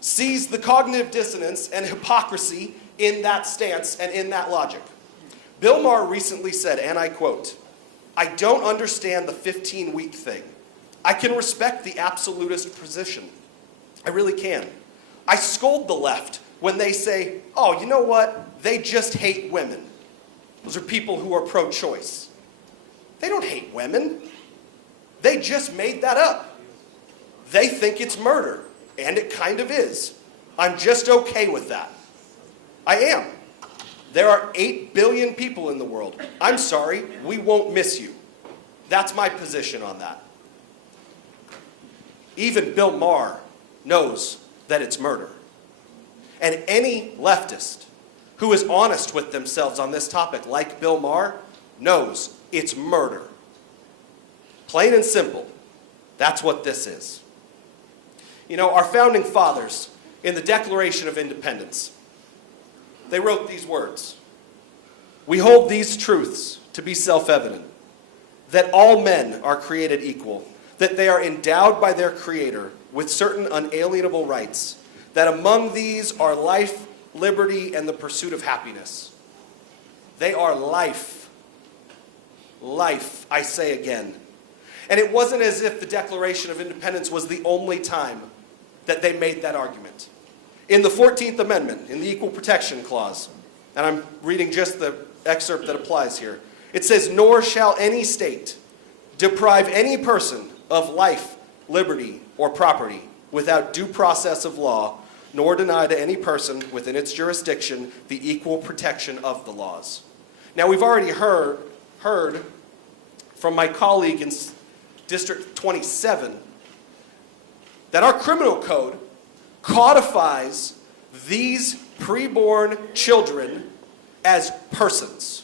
sees the cognitive dissonance and hypocrisy in that stance and in that logic. Bill Maher recently said, and I quote, "I don't understand the 15-week thing. I can respect the absolutist position. I really can. I scold the left when they say, oh, you know what? They just hate women. Those are people who are pro-choice. They don't hate women. They just made that up. They think it's murder, and it kind of is. I'm just okay with that. I am. There are 8 billion people in the world. I'm sorry, we won't miss you." That's my position on that. Even Bill Maher knows that it's murder. And any leftist who is honest with themselves on this topic, like Bill Maher, knows it's murder. Plain and simple, that's what this is. You know, our founding fathers, in the Declaration of Independence, they wrote these words: "We hold these truths to be self-evident, that all men are created equal, that they are endowed by their Creator with certain unalienable rights, that among these are life, liberty, and the pursuit of happiness." They are life. Life, I say again. And it wasn't as if the Declaration of Independence was the only time that they made that argument. In the 14th Amendment, in the Equal Protection Clause, and I'm reading just the excerpt that applies here, it says, "Nor shall any state deprive any person of life, liberty, or property without due process of law, nor deny to any person within its jurisdiction the equal protection of the laws." Now, we've already heard from my colleague in District 27 that our criminal code codifies these preborn children as persons.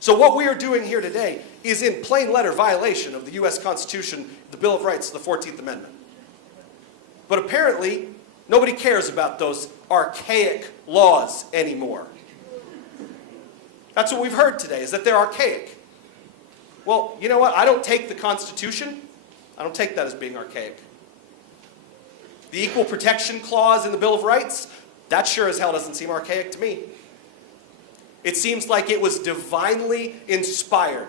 So what we are doing here today is in plain letter violation of the U.S. Constitution, the Bill of Rights, the 14th Amendment. But apparently, nobody cares about those archaic laws anymore. That's what we've heard today, is that they're archaic. Well, you know what? I don't take the Constitution, I don't take that as being archaic. The Equal Protection Clause in the Bill of Rights, that sure as hell doesn't seem archaic to me. It seems like it was divinely inspired.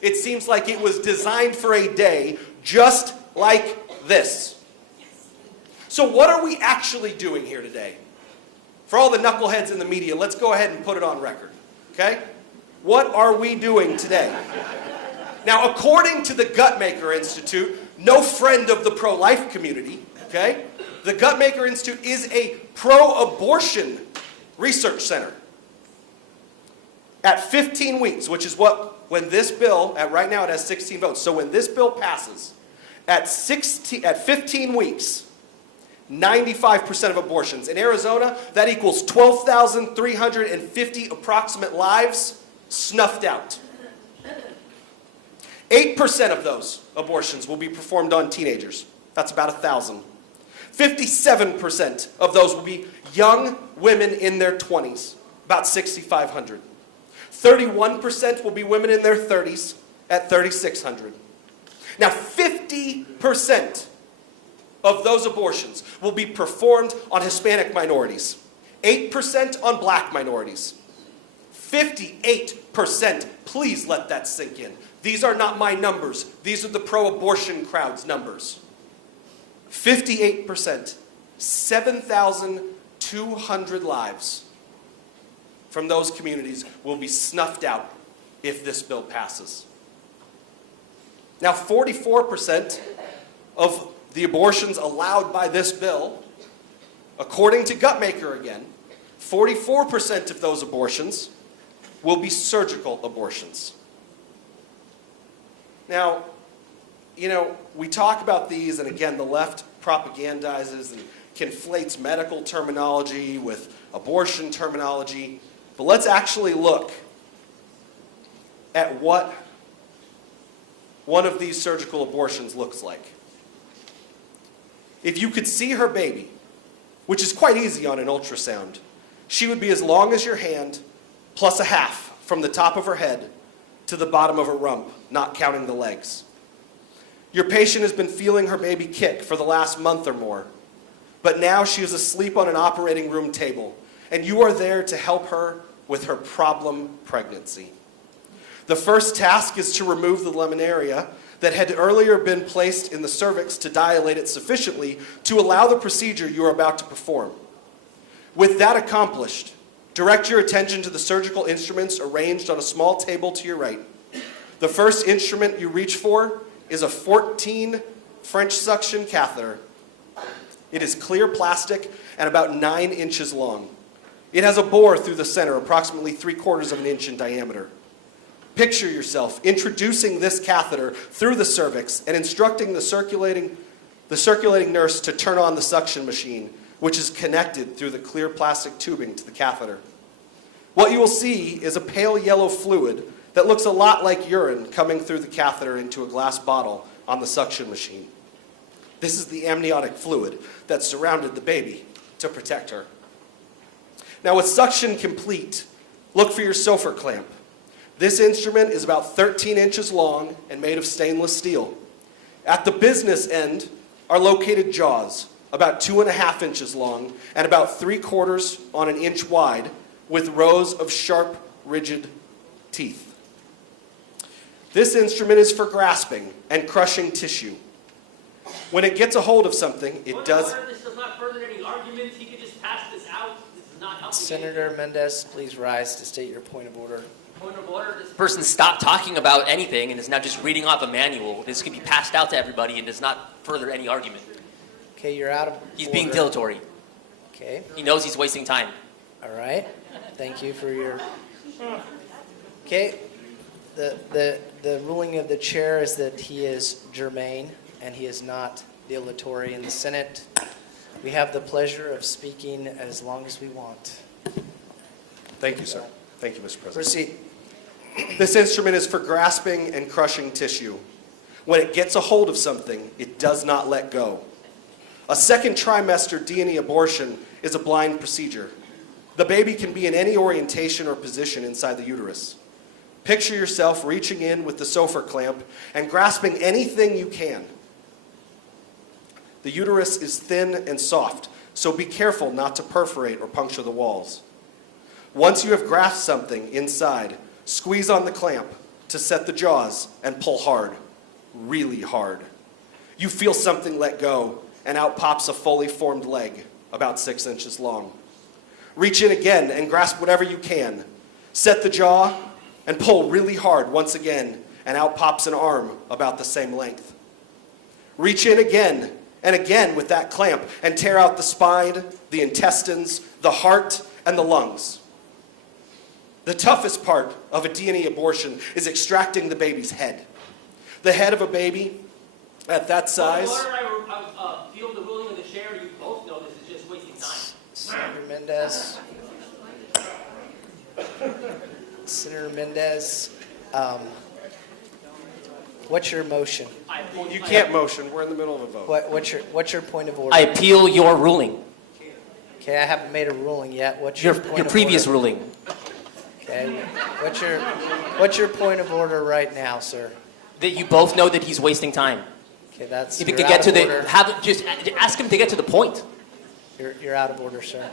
It seems like it was designed for a day just like this. So what are we actually doing here today? For all the knuckleheads in the media, let's go ahead and put it on record, okay? What are we doing today? Now, according to the Guttmaker Institute, no friend of the pro-life community, okay? The Guttmaker Institute is a pro-abortion research center. At 15 weeks, which is when this bill, right now it has 16 votes. So when this bill passes, at 15 weeks, 95% of abortions. In Arizona, that equals 12,350 approximate lives snuffed out. 8% of those abortions will be performed on teenagers. That's about 1,000. 57% of those will be young women in their 20s, about 6,500. 31% will be women in their 30s at 3,600. Now, 50% of those abortions will be performed on Hispanic minorities, 8% on black minorities, 58%. Please let that sink in. These are not my numbers. These are the pro-abortion crowd's numbers. 58%, 7,200 lives from those communities will be snuffed out if this bill passes. Now, 44% of the abortions allowed by this bill, according to Gutmaker again, 44% of those abortions will be surgical abortions. Now, you know, we talk about these, and again, the left propagandizes and conflates medical terminology with abortion terminology. But let's actually look at what one of these surgical abortions looks like. If you could see her baby, which is quite easy on an ultrasound, she would be as long as your hand, plus a half from the top of her head to the bottom of her rump, not counting the legs. Your patient has been feeling her baby kick for the last month or more, but now she is asleep on an operating room table, and you are there to help her with her problem pregnancy. The first task is to remove the laminaria that had earlier been placed in the cervix to dilate it sufficiently to allow the procedure you are about to perform. With that accomplished, direct your attention to the surgical instruments arranged on a small table to your right. The first instrument you reach for is a 14 French suction catheter. It is clear plastic and about 9 inches long. It has a bore through the center, approximately 3/4 of an inch in diameter. Picture yourself introducing this catheter through the cervix and instructing the circulating nurse to turn on the suction machine, which is connected through the clear plastic tubing to the catheter. What you will see is a pale yellow fluid that looks a lot like urine coming through the catheter into a glass bottle on the suction machine. This is the amniotic fluid that surrounded the baby to protect her. Now, with suction complete, look for your SOFR clamp. This instrument is about 13 inches long and made of stainless steel. At the business end are located jaws, about 2.5 inches long and about 3/4 on an inch wide, with rows of sharp, rigid teeth. This instrument is for grasping and crushing tissue. When it gets a hold of something, it does... This does not further any arguments. He could just pass this out. This is not helping. Senator Mendez, please rise to state your point of order. Point of order. This person stopped talking about anything and is now just reading off a manual. This could be passed out to everybody and does not further any argument. Okay, you're out of He's order. being dilatory. Okay, He knows he's wasting time. all right. Thank you for your... Okay, the ruling of the chair is that he is germane and he is not dilatory in the Senate. We have the pleasure of speaking as long as we want. Thank you, sir. Thank you, Mr. President. Proceed. This instrument is for grasping and crushing tissue. When it gets a hold of something, it does not let go. A second trimester D&E abortion is a blind procedure. The baby can be in any orientation or position inside the uterus. Picture yourself reaching in with the SOFR clamp and grasping anything you can. The uterus is thin and soft, so be careful not to perforate or puncture the walls. Once you have grasped something inside, squeeze on the clamp to set the jaws and pull hard, really hard. You feel something let go, and out pops a fully formed leg, about 6 inches long. Reach in again and grasp whatever you can. Set the jaw and pull really hard once again, and out pops an arm about the same length. Reach in again and again with that clamp and tear out the spine, the intestines, the heart, and the lungs. The toughest part of a D&E abortion is extracting the baby's head. The head of a baby at that size... Point of order, I feel the ruling of the chair. You both Mendez. Senator Mendez, what's your motion? Well, you can't motion. We're in the middle of a vote. What's your point of order? I appeal your ruling, Okay, I haven't made a ruling yet. What's your point your of previous order? ruling. Okay, what's your point of order right now, sir? That you both know that he's wasting time. Okay, that's If you you're could out get to of the, order. just ask him to get to the point. You're out of order, sir.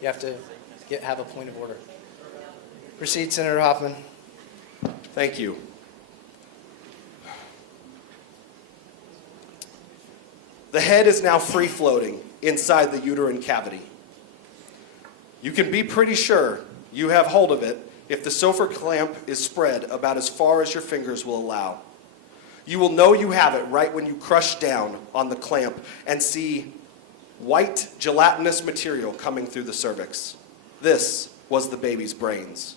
You have to have a point of order. Proceed, Senator Hoffman. Thank you. The head is now free-floating inside the uterine cavity. You can be pretty sure you have hold of it if the sofa clamp is spread about as far as your fingers will allow. You will know you have it right when you crush down on the clamp and see white gelatinous material coming through the cervix. This was the baby's brains.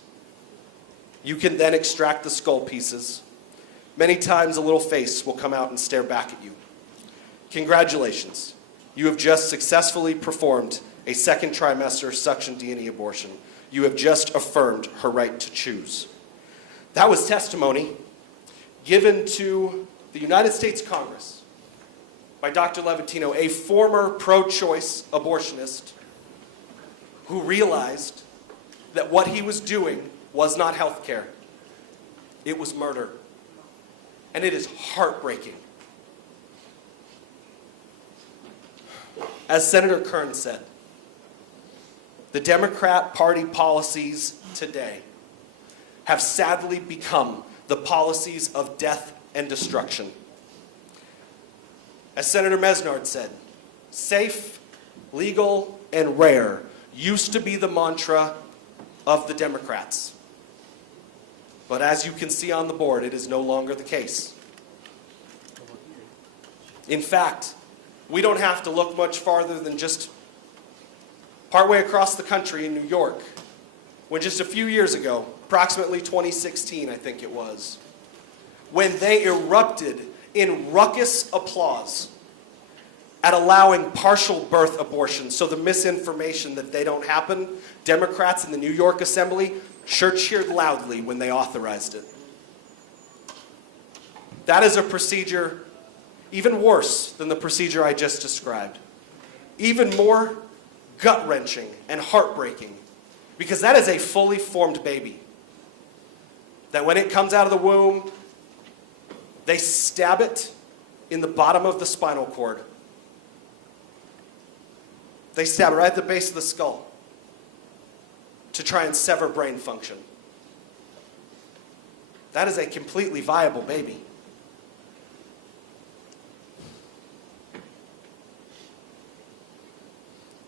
You can then extract the skull pieces. Many times a little face will come out and stare back at you. Congratulations. You have just successfully performed a second trimester suction D&E abortion. You have just affirmed her right to choose. That was testimony given to the United States Congress by Dr. Levatino, a former pro-choice abortionist who realized that what he was doing was not health care. It was murder. And it is heartbreaking. As Senator Kern said, the Democrat Party policies today have sadly become the policies of death and destruction. As Senator Mesnard said, safe, legal, and rare used to be the mantra of the Democrats. But as you can see on the board, it is no longer the case. In fact, we don't have to look much farther than just partway across the country in New York, when just a few years ago, approximately 2016, I think it was, when they erupted in raucous applause at allowing partial birth abortions, so the misinformation that they don't happen, Democrats in the New York Assembly sure cheered loudly when they authorized it. That is a procedure even worse than the procedure I just described. Even more gut-wrenching and heartbreaking, because that is a fully formed baby. That when it comes out of the womb, they stab it in the bottom of the spinal cord. They stab it right at the base of the skull to try and sever brain function. That is a completely viable baby.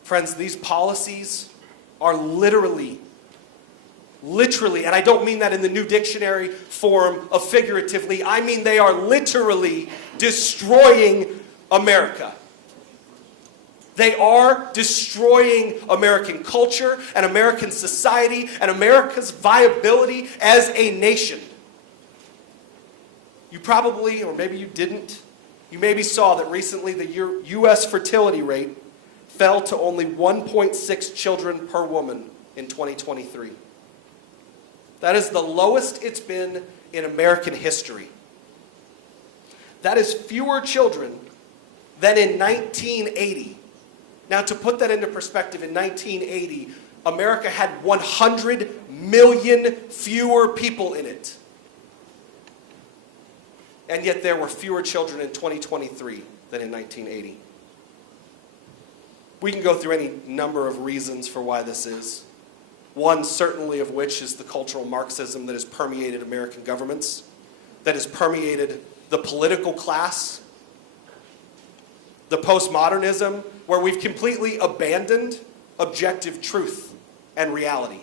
Friends, these policies are literally, and I don't mean that in the New Dictionary form of figuratively, I mean they are literally destroying America. They are destroying American culture and American society and America's viability as a nation. You probably, or maybe you didn't, you maybe saw that recently the U.S. fertility rate fell to only 1.6 children per woman in 2023. That is the lowest it's been in American history. That is fewer children than in 1980. Now, to put that into perspective, in 1980, America had 100 million fewer people in it. And yet there were fewer children in 2023 than in 1980. We can go through any number of reasons for why this is. One, certainly of which, is the cultural Marxism that has permeated American governments, that has permeated the political class, the postmodernism, where we've completely abandoned objective truth and reality.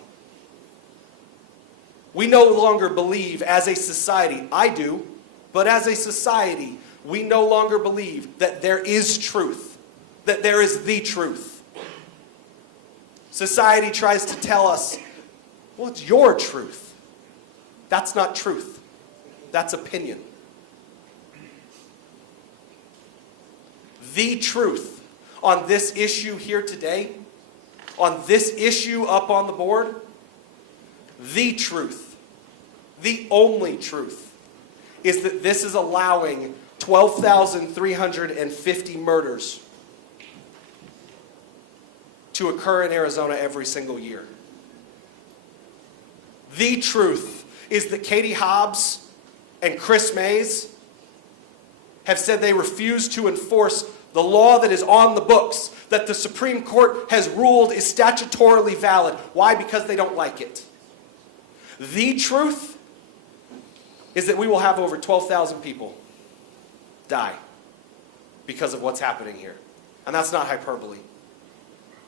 We no longer believe as a society, I do, but as a society, we no longer believe that there is truth, that there is the truth. Society tries to tell us, well, it's your truth. That's not truth. That's opinion. The truth on this issue here today on this issue up on the board, the truth, the only truth, is that this is allowing 12,350 murders to occur in Arizona every single year. The truth is that Katie Hobbs and Chris Mays have said they refuse to enforce the law that is on the books, that the Supreme Court has ruled is statutorily valid. Why? Because they don't like it. The truth is that we will have over 12,000 people die because of what's happening here. And that's not hyperbole.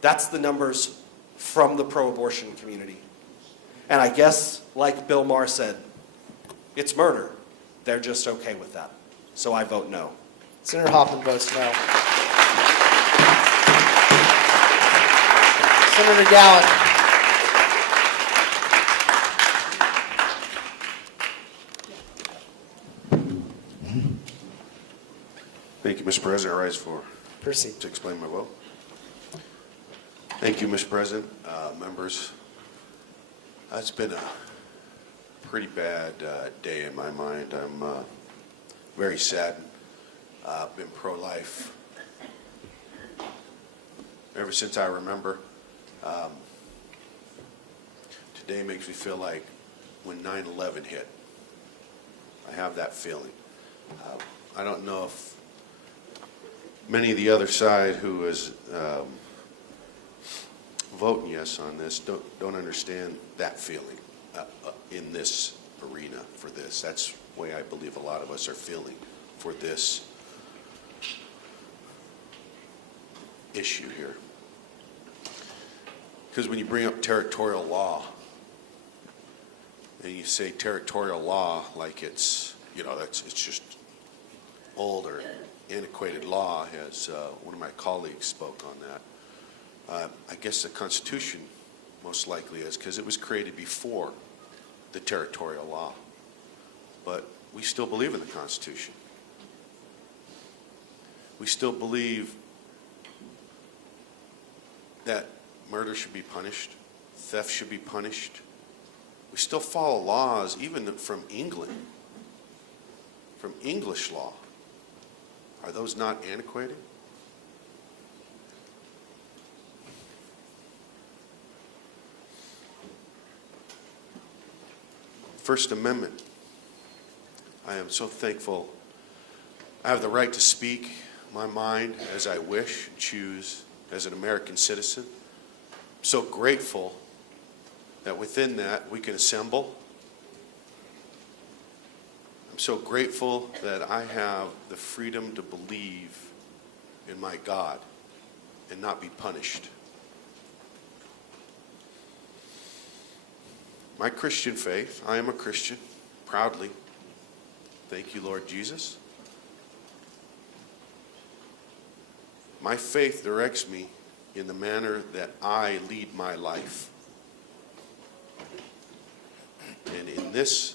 That's the numbers from the pro-abortion community. And I guess, like Bill Maher said, it's murder. They're just okay with that. So I vote no. Senator Hoffman votes no. Senator Gallen. Thank you, Mr. President. I rise Proceed. to explain my vote. Thank you, Mr. President, members. It's been a pretty bad day in my mind. I'm very saddened. I've been pro-life ever since I remember. Today makes me feel like when 9/11 hit. I have that feeling. I don't know if many of the other side who is voting yes on this don't understand that feeling in this arena for this. That's the way I believe a lot of us are feeling for this issue here. Because when you bring up territorial law, and you say territorial law like it's, it's just old or antiquated law, as one of my colleagues spoke on that. I guess the Constitution most likely is, because it was created before the territorial law. But we still believe in the Constitution. We still believe that murder should be punished, theft should be punished. We still follow laws even from England, from English law. Are those not antiquated? First Amendment. I am so thankful. I have the right to speak my mind as I wish, choose as an American citizen. I'm so grateful that within that we can assemble. I'm so grateful that I have the freedom to believe in my God and not be punished. My Christian faith, I am a Christian, proudly. Thank you, Lord Jesus. My faith directs me in the manner that I lead my life. And in this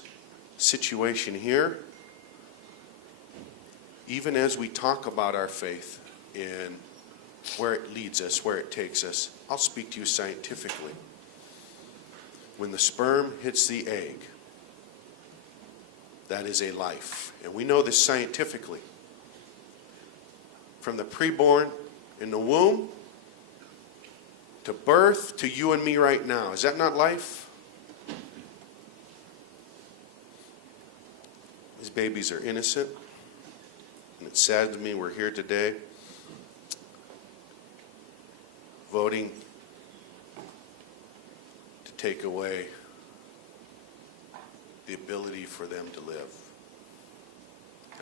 situation here, even as we talk about our faith and where it leads us, where it takes us, I'll speak to you scientifically. When the sperm hits the egg, that is a life. And we know this scientifically. From the preborn in the womb to birth to you and me right now. Is that not life? These babies are innocent. And it saddens me we're here today voting to take away the ability for them to live.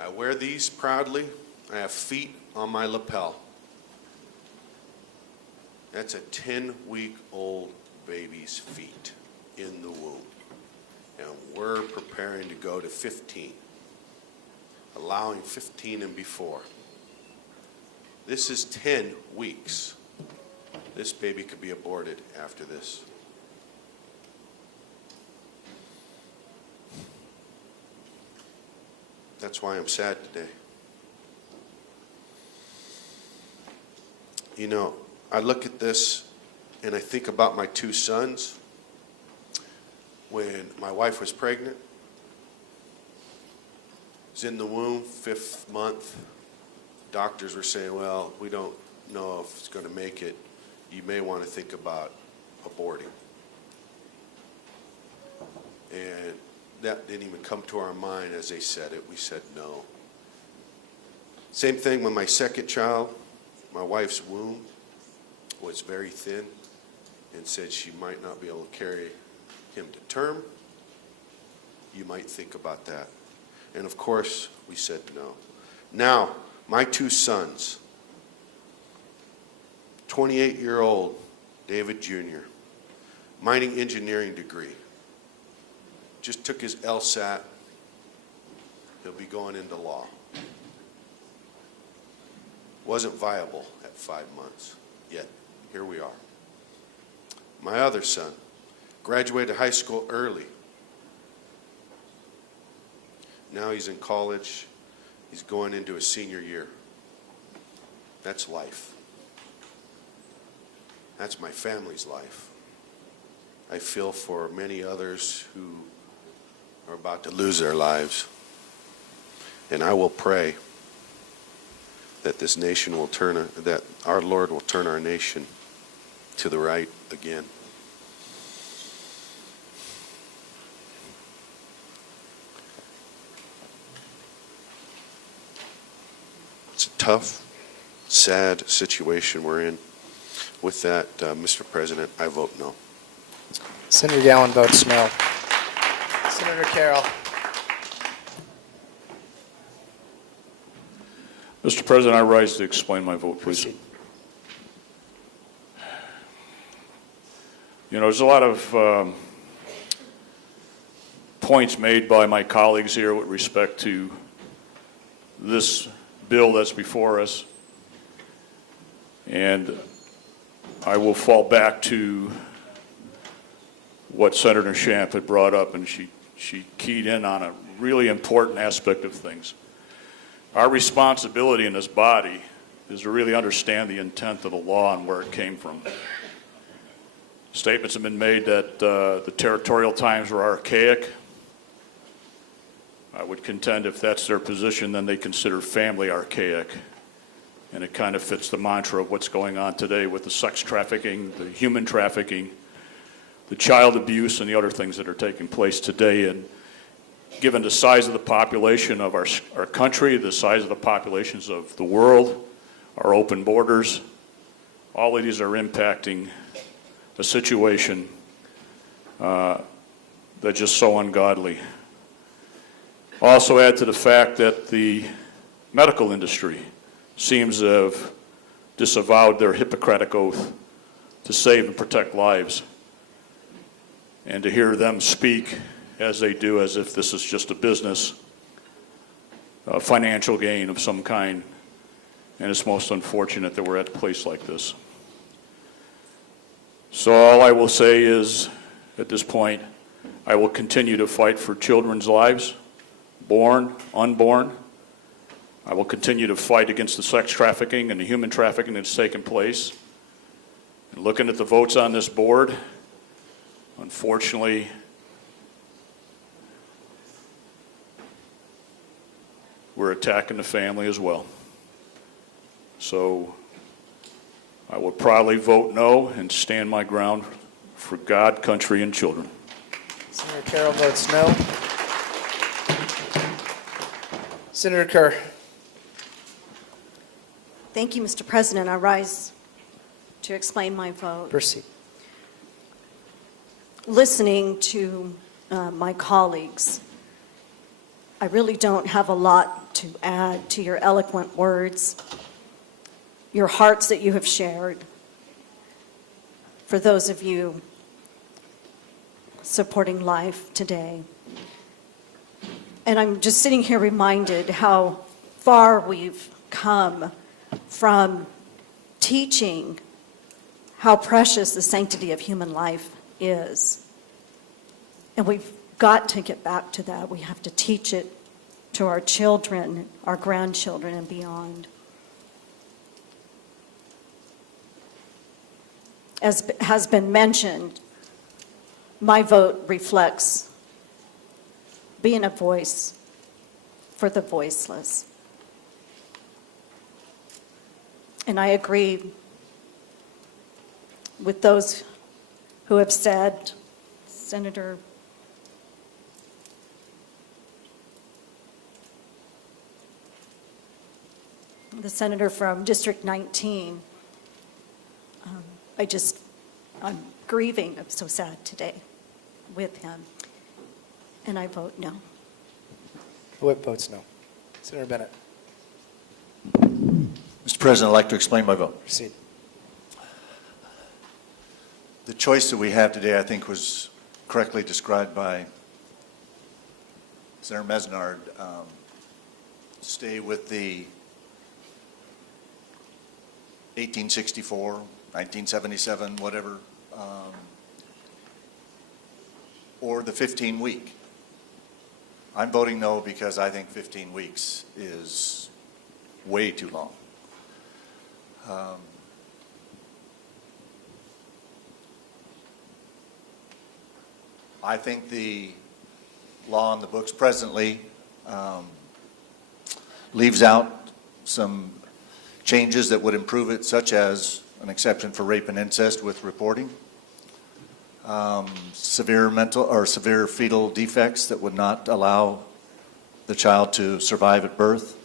I wear these proudly. I have feet on my lapel. That's a 10-week-old baby's feet in the womb. And we're preparing to go to 15, allowing 15 and before. This is 10 weeks. This baby could be aborted after this. That's why I'm sad today. You know, I look at this and I think about my two sons. When my wife was pregnant, was in the womb, 5th month, doctors were saying, well, we don't know if it's going to make it. You may want to think about aborting. And that didn't even come to our mind as they said it. We said no. Same thing with my second child. My wife's womb was very thin and said she might not be able to carry him to term. You might think about that. And of course, we said no. Now, my two sons, 28-year-old David Jr., mining engineering degree, just took his LSAT. He'll be going into law. Wasn't viable at 5 months, yet here we are. My other son graduated high school early. Now he's in college. He's going into his senior year. That's life. That's my family's life. I feel for many others who are about to lose their lives. And I will pray that this nation will that our Lord will turn our nation to the right again. It's a tough, sad situation we're in. With that, Mr. President, I vote no. Senator Gowan votes no. Senator Carroll. Mr. President, I rise to explain my vote, please. Proceed. You know, there's a lot of points made by my colleagues here with respect to this bill that's before us. And I will fall back to what Senator Shamp had brought up, and she keyed in on a really important aspect of things. Our responsibility in this body is to really understand the intent of the law and where it came from. Statements have been made that the territorial times were archaic. I would contend if that's their position, then they consider family archaic. And it kind of fits the mantra of what's going on today with the sex trafficking, the human trafficking, the child abuse, and the other things that are taking place today. And given the size of the population of our country, the size of the populations of the world, our open borders, all of these are impacting a situation that's just so ungodly. Also add to the fact that the medical industry seems to have disavowed their Hippocratic oath to save and protect lives. And to hear them speak as they do, as if this is just a business, a financial gain of some kind. And it's most unfortunate that we're at a place like this. So all I will say is, at this point, I will continue to fight for children's lives, born, unborn. I will continue to fight against the sex trafficking and the human trafficking that's taken place. And looking at the votes on this board, unfortunately, we're attacking the family as well. So I will proudly vote no and stand my ground for God, country, and children. Senator Carroll votes no. Senator Kerr. Thank you, Mr. President. I rise to explain my vote. Proceed. Listening to my colleagues, I really don't have a lot to add to your eloquent words, your hearts that you have shared. For those of you supporting life today. And I'm just sitting here reminded how far we've come from teaching how precious the sanctity of human life is. And we've got to get back to that. We have to teach it to our children, our grandchildren, and beyond. as has been mentioned, my vote reflects being a voice for the voiceless. And I agree with those who have said, the senator from District 19, I'm grieving, I'm so sad today with him, and I vote no. Whip votes no. Senator Bennett, Mr. President, I'd like to explain my vote. proceed. The choice that we have today, I think, was correctly described by Senator Mesnard. Stay with the 1864, 1977, whatever, or the 15-week. I'm voting no because I think 15 weeks is way too long. I think the law in the books presently leaves out some changes that would improve it, such as an exception for rape and incest with reporting, severe mental or severe fetal defects that would not allow the child to survive at birth.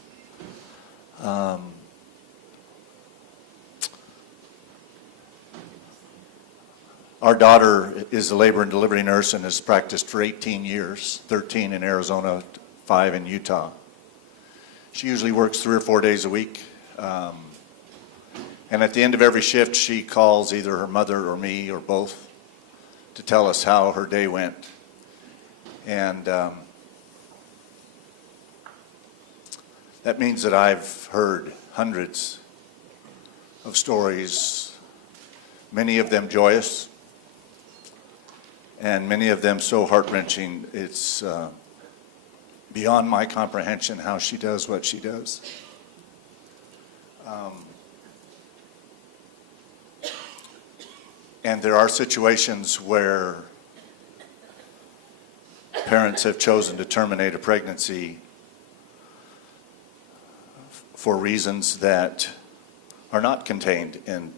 Our daughter is a labor and delivery nurse and has practiced for 18 years, 13 in Arizona, 5 in Utah. She usually works 3 or 4 days a week. And at the end of every shift, she calls either her mother or me or both to tell us how her day went. And that means that I've heard hundreds of stories, many of them joyous, and many of them so heart-wrenching, it's beyond my comprehension how she does what she does. And there are situations where parents have chosen to terminate a pregnancy for reasons that are not contained in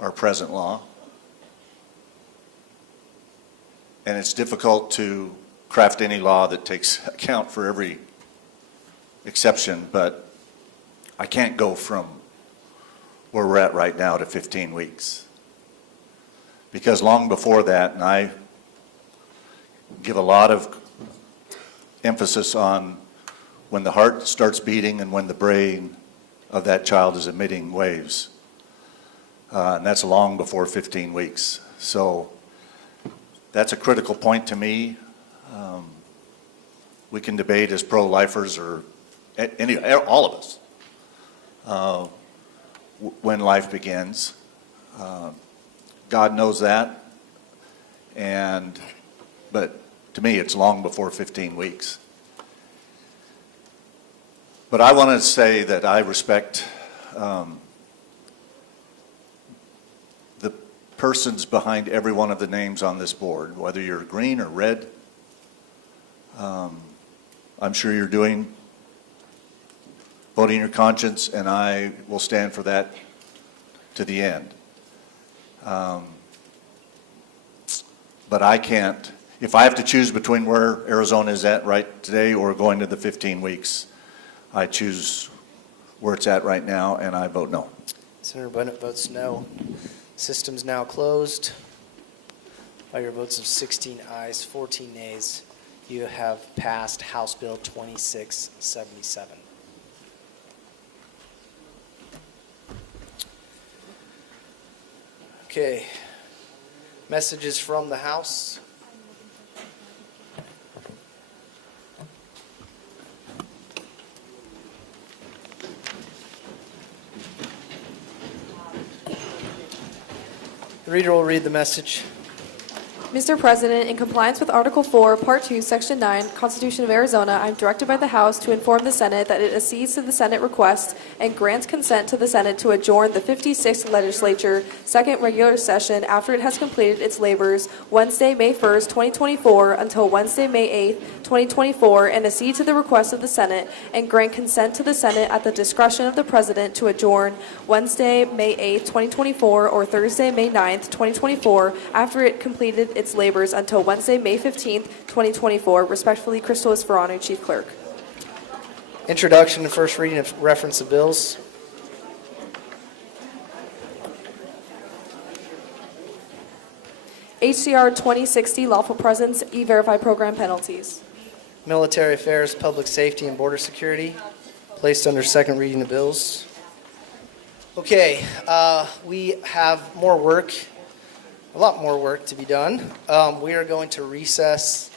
our present law. And it's difficult to craft any law that takes account for every exception, but I can't go from where we're at right now to 15 weeks. Because long before that, and I give a lot of emphasis on when the heart starts beating and when the brain of that child is emitting waves. And that's long before 15 weeks. So that's a critical point to me. We can debate as pro-lifers or all of us when life begins. God knows that, but to me it's long before 15 weeks. But I want to say that I respect the persons behind every one of the names on this board, whether you're green or red. I'm sure you're voting your conscience, and I will stand for that to the end. But I can't, if I have to choose between where Arizona is at right today or going to the 15 weeks, I choose where it's at right now, and I vote no. Senator Bennett votes no. System's now closed. By your votes of 16 ayes, 14 nays, you have passed House Bill 2677. Okay. Messages from the House. The reader will read the message. Mr. President, in compliance with Article 4, Part 2, Section 9, Constitution of Arizona, I am directed by the House to inform the Senate that it accedes to the Senate request and grants consent to the Senate to adjourn the 56th Legislature second regular session after it has completed its labors Wednesday, May 1st, 2024 until Wednesday, May 8th, 2024, and accede to the request of the Senate and grant consent to the Senate at the discretion of the President to adjourn Wednesday, May 8th, 2024 or Thursday, May 9th, 2024 after it completed its labors until Wednesday, May 15th, 2024. Respectfully, Crystal Esperano, Chief Clerk. Introduction and first reading of reference of bills. HCR 2060, Lawful Presence, E-Verify Program Penalties. Military Affairs, Public Safety, and Border Security, placed under second reading of bills. Okay, we have more work, a lot more work to be done. We are going to recess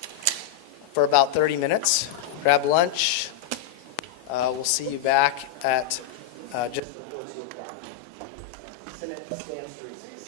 for about 30 minutes, grab lunch. We'll see you back at just Senate stands to recess.